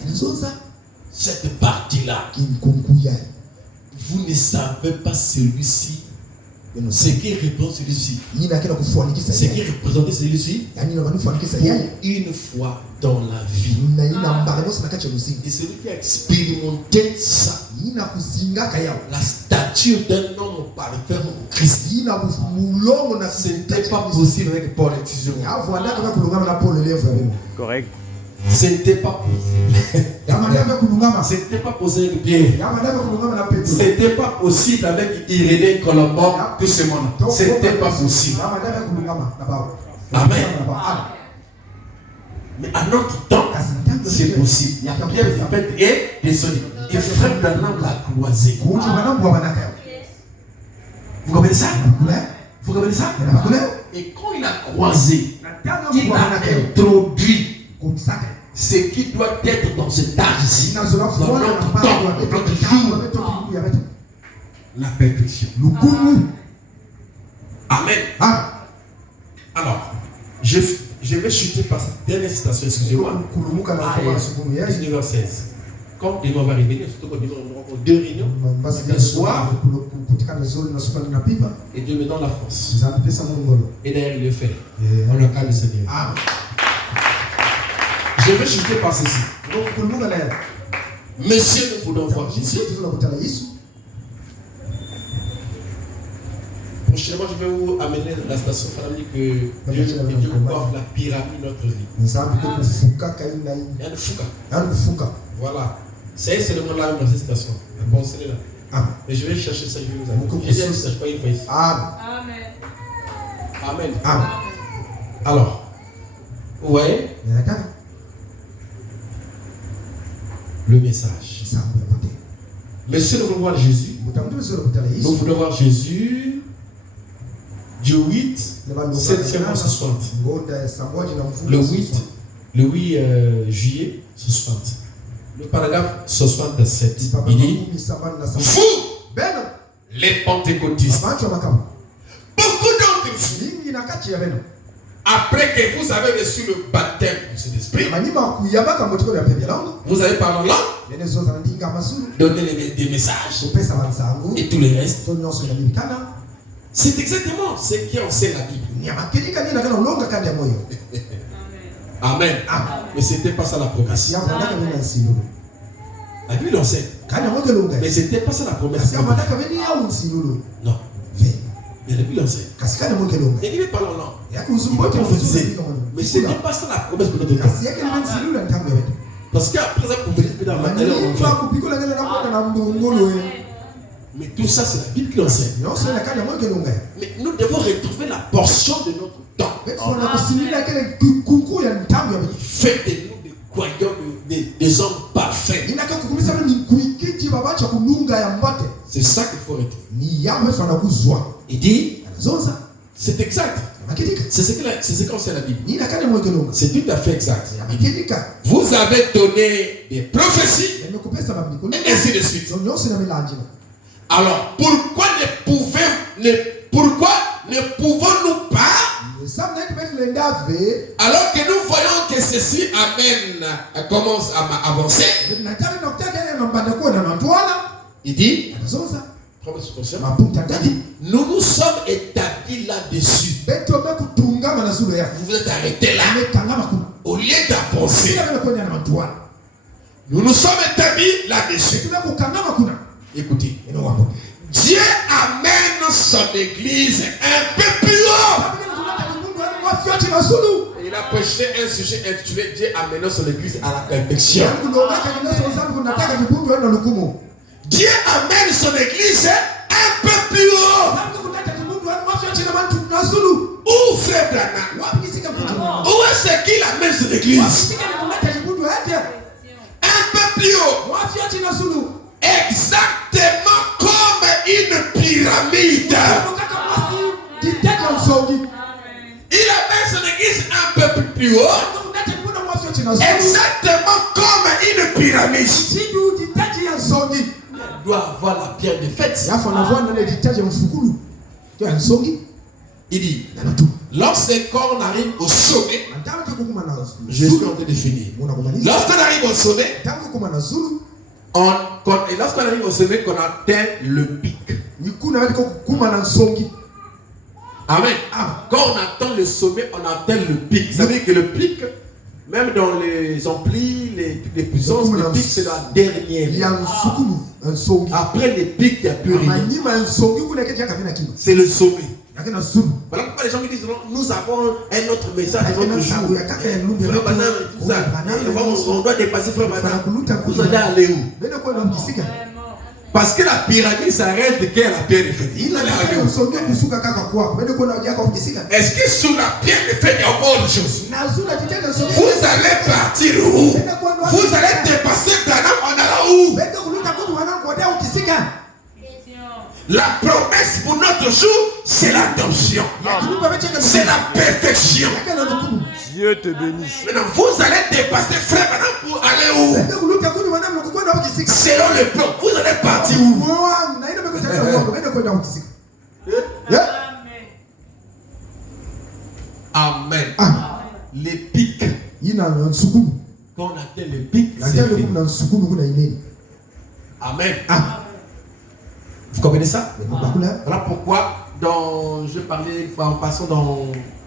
cette partie-là, vous ne savez pas celui-ci, ce qui représente celui-ci, ce qui représente celui-ci, une fois dans la vie. Et celui qui a expérimenté ça, la stature d'un homme parfait en Christ, ce n'était pas possible avec Paul et Tizon. Correct. Ce n'était pas possible. Ce n'était pas possible avec Pierre. Ce n'était pas possible avec Irénée, Colombo, tout ce monde. Ce n'était pas possible. Amen. Mais à notre temps, c'est possible. Pierre est désolé. Et frère Branham l'a croisé. Vous comprenez ça? Vous comprenez ça? Et quand il a croisé, il a introduit ce qui doit être dans cet âge-ci, dans notre temps, dans notre jour, la perfection. Amen. Alors, je vais chuter par cette dernière citation, excusez-moi. Numéro 16. Quand Dieu va arriver, surtout quand Dieu va avoir 2 réunions, le soir, et Dieu me donne la force. Et d'ailleurs, il le fait. On acclame le Seigneur. Je vais chuter par ceci. Monsieur, nous voulons voir Jésus. Prochainement, je vais vous amener la station famille que Dieu coiffe la pyramide de notre vie. Il y a une fouka. Voilà. C'est le mot là dans cette station. Bon, c'est là. Mais je vais chercher ça, je vais vous amener. Je ne sais pas une fois ici. Amen. Alors, vous voyez le message. Monsieur, nous voulons voir Jésus. Nous voulons voir Jésus du 8, 7e 60. Le 8 juillet 60. Le paragraphe 67. Il dit, vous, les pentecôtistes, beaucoup d'entre vous, après que vous avez reçu le baptême du Saint-Esprit, vous avez parlé en langue, donné des messages et tout le reste. C'est exactement ce qui enseigne la Bible. Amen. Mais ce n'était pas ça la promesse. La Bible enseigne. Mais ce n'était pas ça la promesse. Non. Mais la Bible enseigne. Et il parle en langue. Mais ce n'est pas ça la promesse pour notre temps. Parce qu'après ça, vous venez dans la mais tout ça, c'est la Bible qui l'enseigne. Mais nous devons retrouver la portion de notre temps. Faites de nous des croyants, des hommes parfaits. C'est ça qu'il faut retrouver. Il dit, c'est exact. C'est ce qu'enseigne la Bible. C'est tout à fait exact. Vous avez donné des prophéties et ainsi de suite. Alors, pourquoi ne pouvons-nous pas, alors que nous voyons que ceci commence à avancer, il dit, Prends ce conscient. maputa ndaki Nous nous sommes établis là-dessus. beto bekutungama na zulu ya Vous vous êtes arrêtés là. amekangama kuna Au lieu d'avancer. sio kwenda na matwala Nous nous sommes établis là-dessus. tunakukangama kuna Écoutez. eno wapo Dieu amène son église un peu plus haut. Et il a prêché un sujet intitulé Dieu amène son église à la perfection. Dieu amène son église un peu plus haut. Où frère Branham? Où est-ce qu'il amène son église? Un peu plus haut. Exactement comme une pyramide. Il amène son église un peu plus haut. Exactement comme une pyramide. Il doit avoir la pierre de fête. Il dit, lorsqu'on arrive au sommet, je suis en train de finir. Lorsqu'on arrive au sommet, et lorsqu'on arrive au sommet, qu'on atteint le pic. Amen. Quand on atteint le sommet, on atteint le pic. Vous savez que le pic, même dans les amplis, les puissances, le pic c'est la dernière. Après les pics, il n'y a plus rien. C'est le sommet. Voilà pourquoi les gens me disent nous avons un autre message, un autre jour. Frère Banane, tout ça. On doit dépasser Frère Banane. Vous allez aller où? Parce que la pyramide s'arrête qu'à la pierre de fête. Est-ce que sous la pierre de fête il y a encore autre chose? Vous allez partir où? Vous allez dépasser Branham, on alla où? La promesse pour notre jour, c'est l'adoption. C'est la perfection. Dieu te bénisse. Maintenant, vous allez dépasser Frère Branham pour aller où? Selon le plan, vous allez partir où? Amen. Les pics. Quand on atteint les pics, c'est fini. Amen. Vous comprenez ça? Voilà pourquoi, je parlais une fois en passant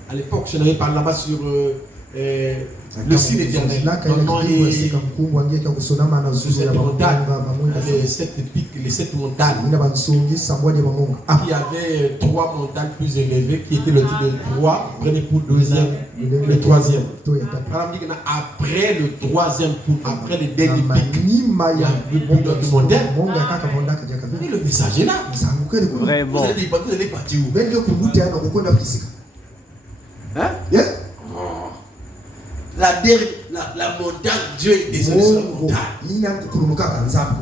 à l'époque, je n'avais parlé là-bas sur le signe éternel. Les sept montagnes. Il y avait 3 montagnes plus élevées qui étaient le titre de 3, prenez pour le troisième. Après le troisième coup, après le dernier pic, il y a plus d'autres montagnes. Et le message est là. Vraiment. Vous allez partir où? Hein? La montagne, Dieu est descendu sur la montagne.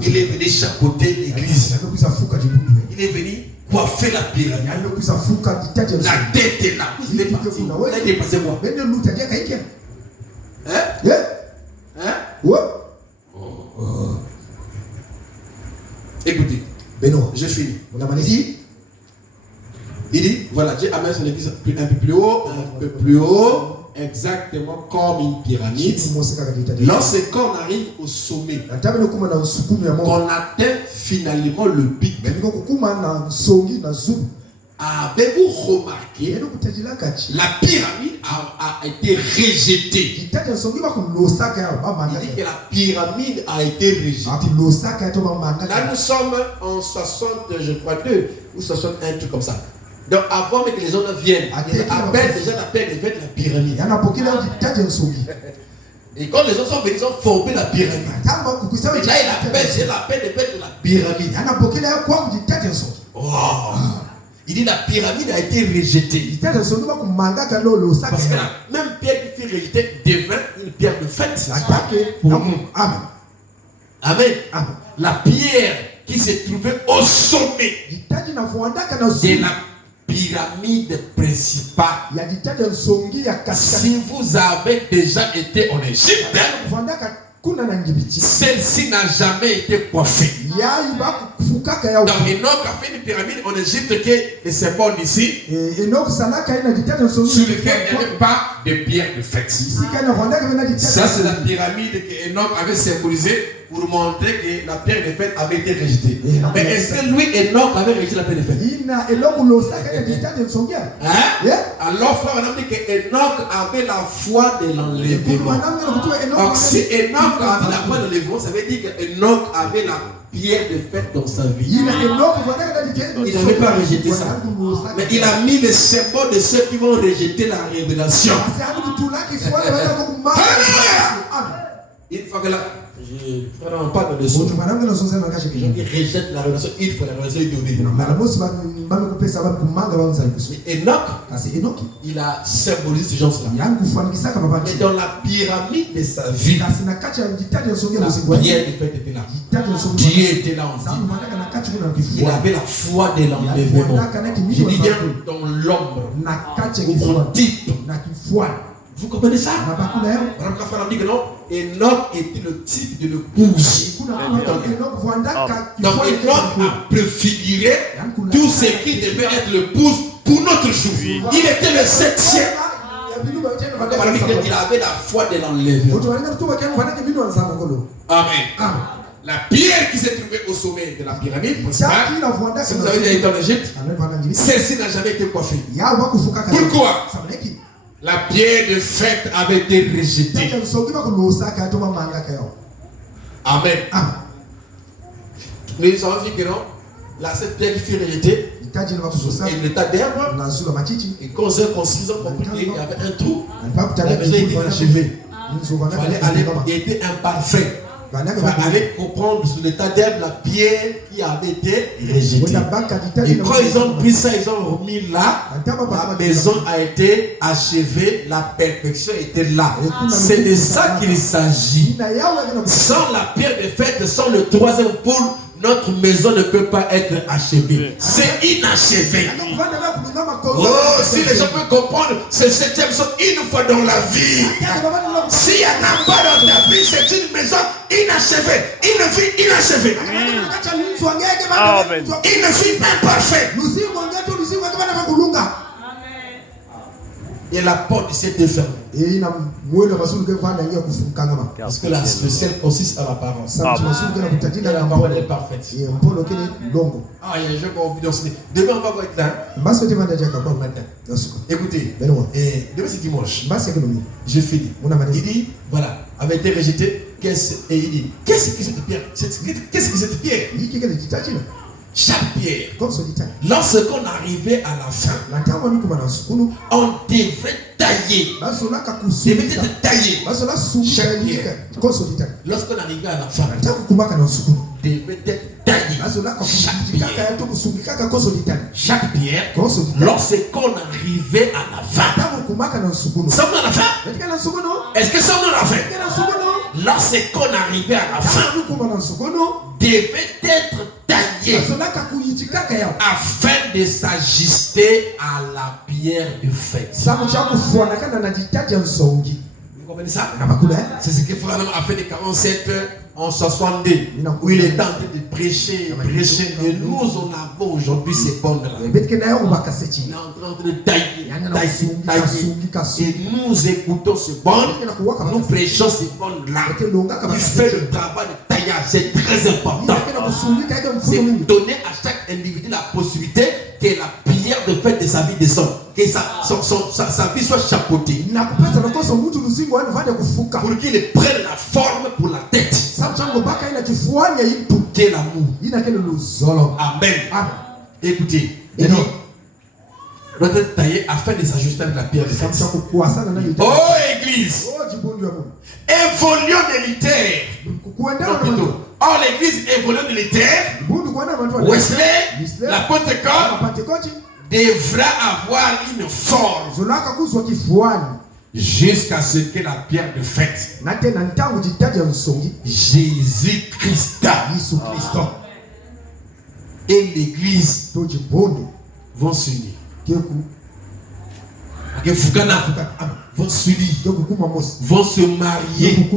Il est venu chapeauter l'église. Il est venu coiffer la pyramide. La tête est là. Vous allez partir. Vous allez dépasser moi. Hein? Hein? Écoutez, je finis. Il dit, voilà, Dieu amène son église un peu plus haut, exactement comme une pyramide. Lorsqu'on arrive au sommet, qu'on atteint finalement le pic, avez-vous remarqué, la pyramide a été rejetée. Il dit que la pyramide a été rejetée. Là, nous sommes en 60, je crois, 2 ou 61, truc comme ça. Donc, avant que les gens viennent, ils appellent déjà la paix de fête la pyramide. Et quand les gens sont venus, ils ont formé la pyramide. Et là, il appelle, c'est la paix de fête de la pyramide. Wow. Il dit la pyramide a été rejetée. Parce que la même pierre qui fut rejetée devint une pierre de fête. Pour nous. Amen. La pierre qui s'est trouvée au sommet de la pyramide principale. Si vous avez déjà été en Égypte, celle-ci n'a jamais été coiffée. Donc Enoch a fait une pyramide en Égypte qui est le symbole ici, sur lequel il n'y avait pas de pierre de fête. Ça, c'est la pyramide que Enoch avait symbolisée pour montrer que la pierre de fête avait été rejetée. Mais est-ce que lui, Enoch, avait rejeté la pierre de fête? Hein? Alors, frère, on a dit que Enoch avait la foi de l'enlèvement. Donc, si Enoch avait la foi de l'enlèvement, ça veut dire que Enoch avait la pierre de fête dans sa vie. Il n'avait pas rejeté ça. Mais il a mis le symbole de ceux qui vont rejeter la révélation. Une fois que là, je ne parle pas de son. Il rejette la révélation. Il faut la révélation de Enoch, il a symbolisé ces gens-là. Mais dans la pyramide de sa vie, la pierre de fête était là. Dieu était là en vie. Il avait la foi de l'enlèvement. Je dis bien dans l'ombre, ou en type. Vous comprenez ça? Enoch était le type de l'épouse. Donc Enoch a préfiguré tout ce qui devait être l'épouse pour notre jour. Il était le 7e. Il avait la foi de l'enlèvement. Amen. La pierre qui s'est trouvée au sommet de la pyramide, si vous avez déjà été en Égypte, celle-ci n'a jamais été coiffée. Pourquoi? La pierre de fête avait été rejetée. Amen. Nous avons vu que non, cette pierre qui fut rejetée, et l'état d'herbe, et quand ils ont construit, ils ont compris qu'il y avait un trou. La maison était inachevée. Il fallait aller, il était imparfait. Il va aller comprendre sur l'état d'herbe la pierre qui avait été rejetée. Et quand ils ont pris ça, ils ont remis là, la maison a été achevée, la perfection était là. C'est de ça qu'il s'agit. Sans la pierre de fête, sans le troisième pôle, notre maison ne peut pas être achevée. C'est inachevé. Oh, si les gens peuvent comprendre, ce 7e son une fois dans la vie. S'il n'y en a pas dans ta vie, c'est une maison inachevée. Une vie inachevée. Une vie imparfaite. Et la porte s'est fermée. Parce que le ciel consiste à l'apparence. Et la parole est parfaite. Ah, il y a des gens qui ont envie d'enseigner. Demain, on va voir matin. Écoutez, demain c'est dimanche. Je finis. Il dit, voilà, avait été rejeté. Et il dit, qu'est-ce que cette pierre? Qu'est-ce que cette pierre? Chaque pierre, lorsqu'on arrivait à la fin, on devait tailler. Devait être taillé. Chaque pierre, lorsqu'on arrivait à la fin, devait être taillé. Chaque pierre, lorsqu'on arrivait à la fin, sommes-nous à la fin? Est-ce que sommes-nous à la fin? Lorsqu'on arrivait à la fin, devait être taillé afin de s'ajuster à la pierre de fête. Vous comprenez ça? C'est ce que Frère a fait de 47 en 62, où il est en train de prêcher. Et nous, on avons aujourd'hui ces bonnes-là. Il est en train de tailler. Et nous écoutons ces bonnes, nous prêchons ces bonnes-là. Il fait le travail de taillage, c'est très important. C'est donner à chaque individu la possibilité que la pierre de fête de sa vie descende, que sa vie soit chapeautée, pour qu'il prenne la forme pour la tête. Quel amour. Amen. Écoutez, il dit, doit être taillé afin de s'ajuster avec la pierre de fête. Oh Église, évoluons de l'Éther. Or l'église évoluant de l'Éther, Wesley, la Pentecôte, devra avoir une forme jusqu'à ce que la pierre de fête, Jésus-Christ et l'église vont s'unir. Vont s'unir, vont se marier,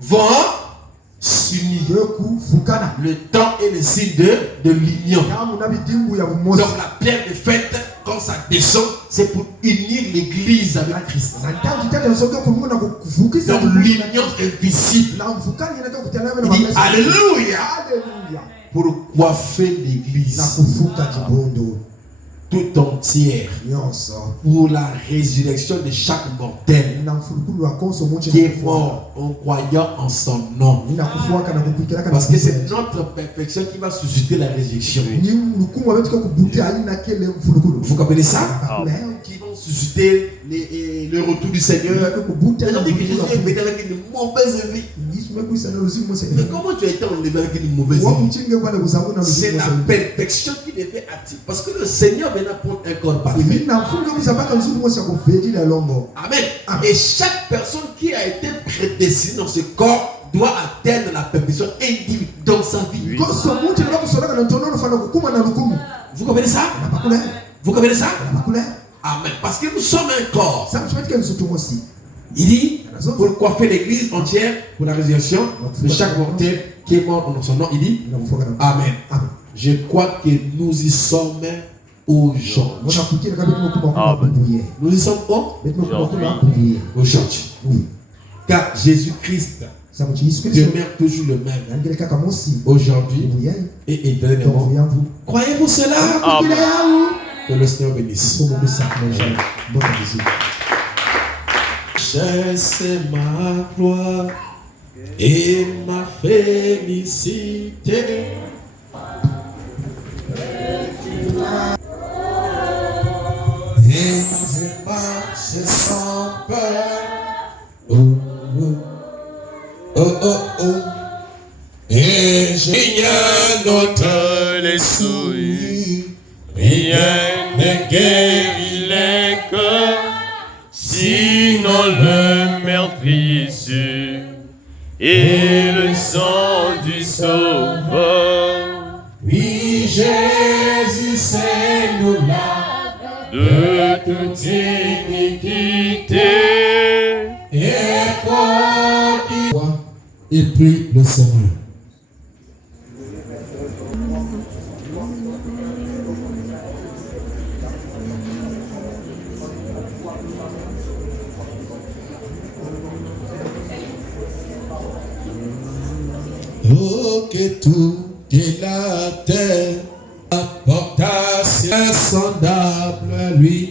vont s'unit. vukana Le temps est le signe de l'union. kama na bidingu ya bumosi Donc la pierre de fête, quand ça descend, c'est pour unir l'église avec Christ. na ntangi tete nsoka kulungu na kuvukisa Donc l'union est visible. na mvukani inataka kutana na Il dit mabesa Alléluia haleluya pour coiffer na l'église kuvuka jibondo tout entière nyonso pour la résurrection de chaque mortel na mfulukulu wa konso moche qui est mort en croyant en son nom. na kufuaka na kukwikiraka Parce que c'est notre perfection qui va susciter la résurrection. ni lukumu wetu kwa kubutia aina kele mfulukulu Vous comprenez ça? bakula Qui vont susciter le retour du Seigneur. kwa kubutia Les gens na disent que Jésus est mfulukulu venu avec une mauvaise vie. Yesu mekuisa na luzimu mose Mais comment tu as été enlevé avec une mauvaise vie? wakuchinge kwa kuzabu na C'est luzimu la mose perfection qui devait attirer. Parce que le Seigneur venait prendre un corps parfait. na mfulukulu kusabaka luzimu mose kwa veji la longo Amen. Et chaque personne qui a été prédestinée dans ce corps doit atteindre la perfection individuelle dans sa vie. koso muti na kusolaka na ntono fana kukuma na lukumu Vous comprenez ça? na bakula Vous comprenez ça? na bakula Amen. Parce que nous sommes un corps. ça mchimati kwa nsutu mosi Il dit, pour coiffer l'église entière, pour la résurrection de chaque mortel qui est mort dans son nom, il dit, na kufuaka na Amen. amen Je crois que nous y sommes aujourd'hui. mwana kukira kabe kuma kuma kubuye Nous y sommes où? betu kuma kuma kubuye Aujourd'hui. oui Car Jésus-Christ ça mchi Yesu Kristo demeure toujours le même. ngile kaka mosi Aujourd'hui kubuye et éternellement. donc yangu Croyez-vous cela? kukira yangu Que le Seigneur bénisse. somo bisa kwa bonne visite C'est ma gloire et ma félicité. Et je marche sans peur. Oh, oh, oh, oh, oh. Et je viens notre les souilles. Rien ne guérit les cœurs. Sinon le meurtrissure et le sang du Sauveur. Oui, Jésus, c'est nous là. De toute iniquité. Et toi qui et prie le Seigneur. Oh, que tout que la terre apporte à semblable à lui.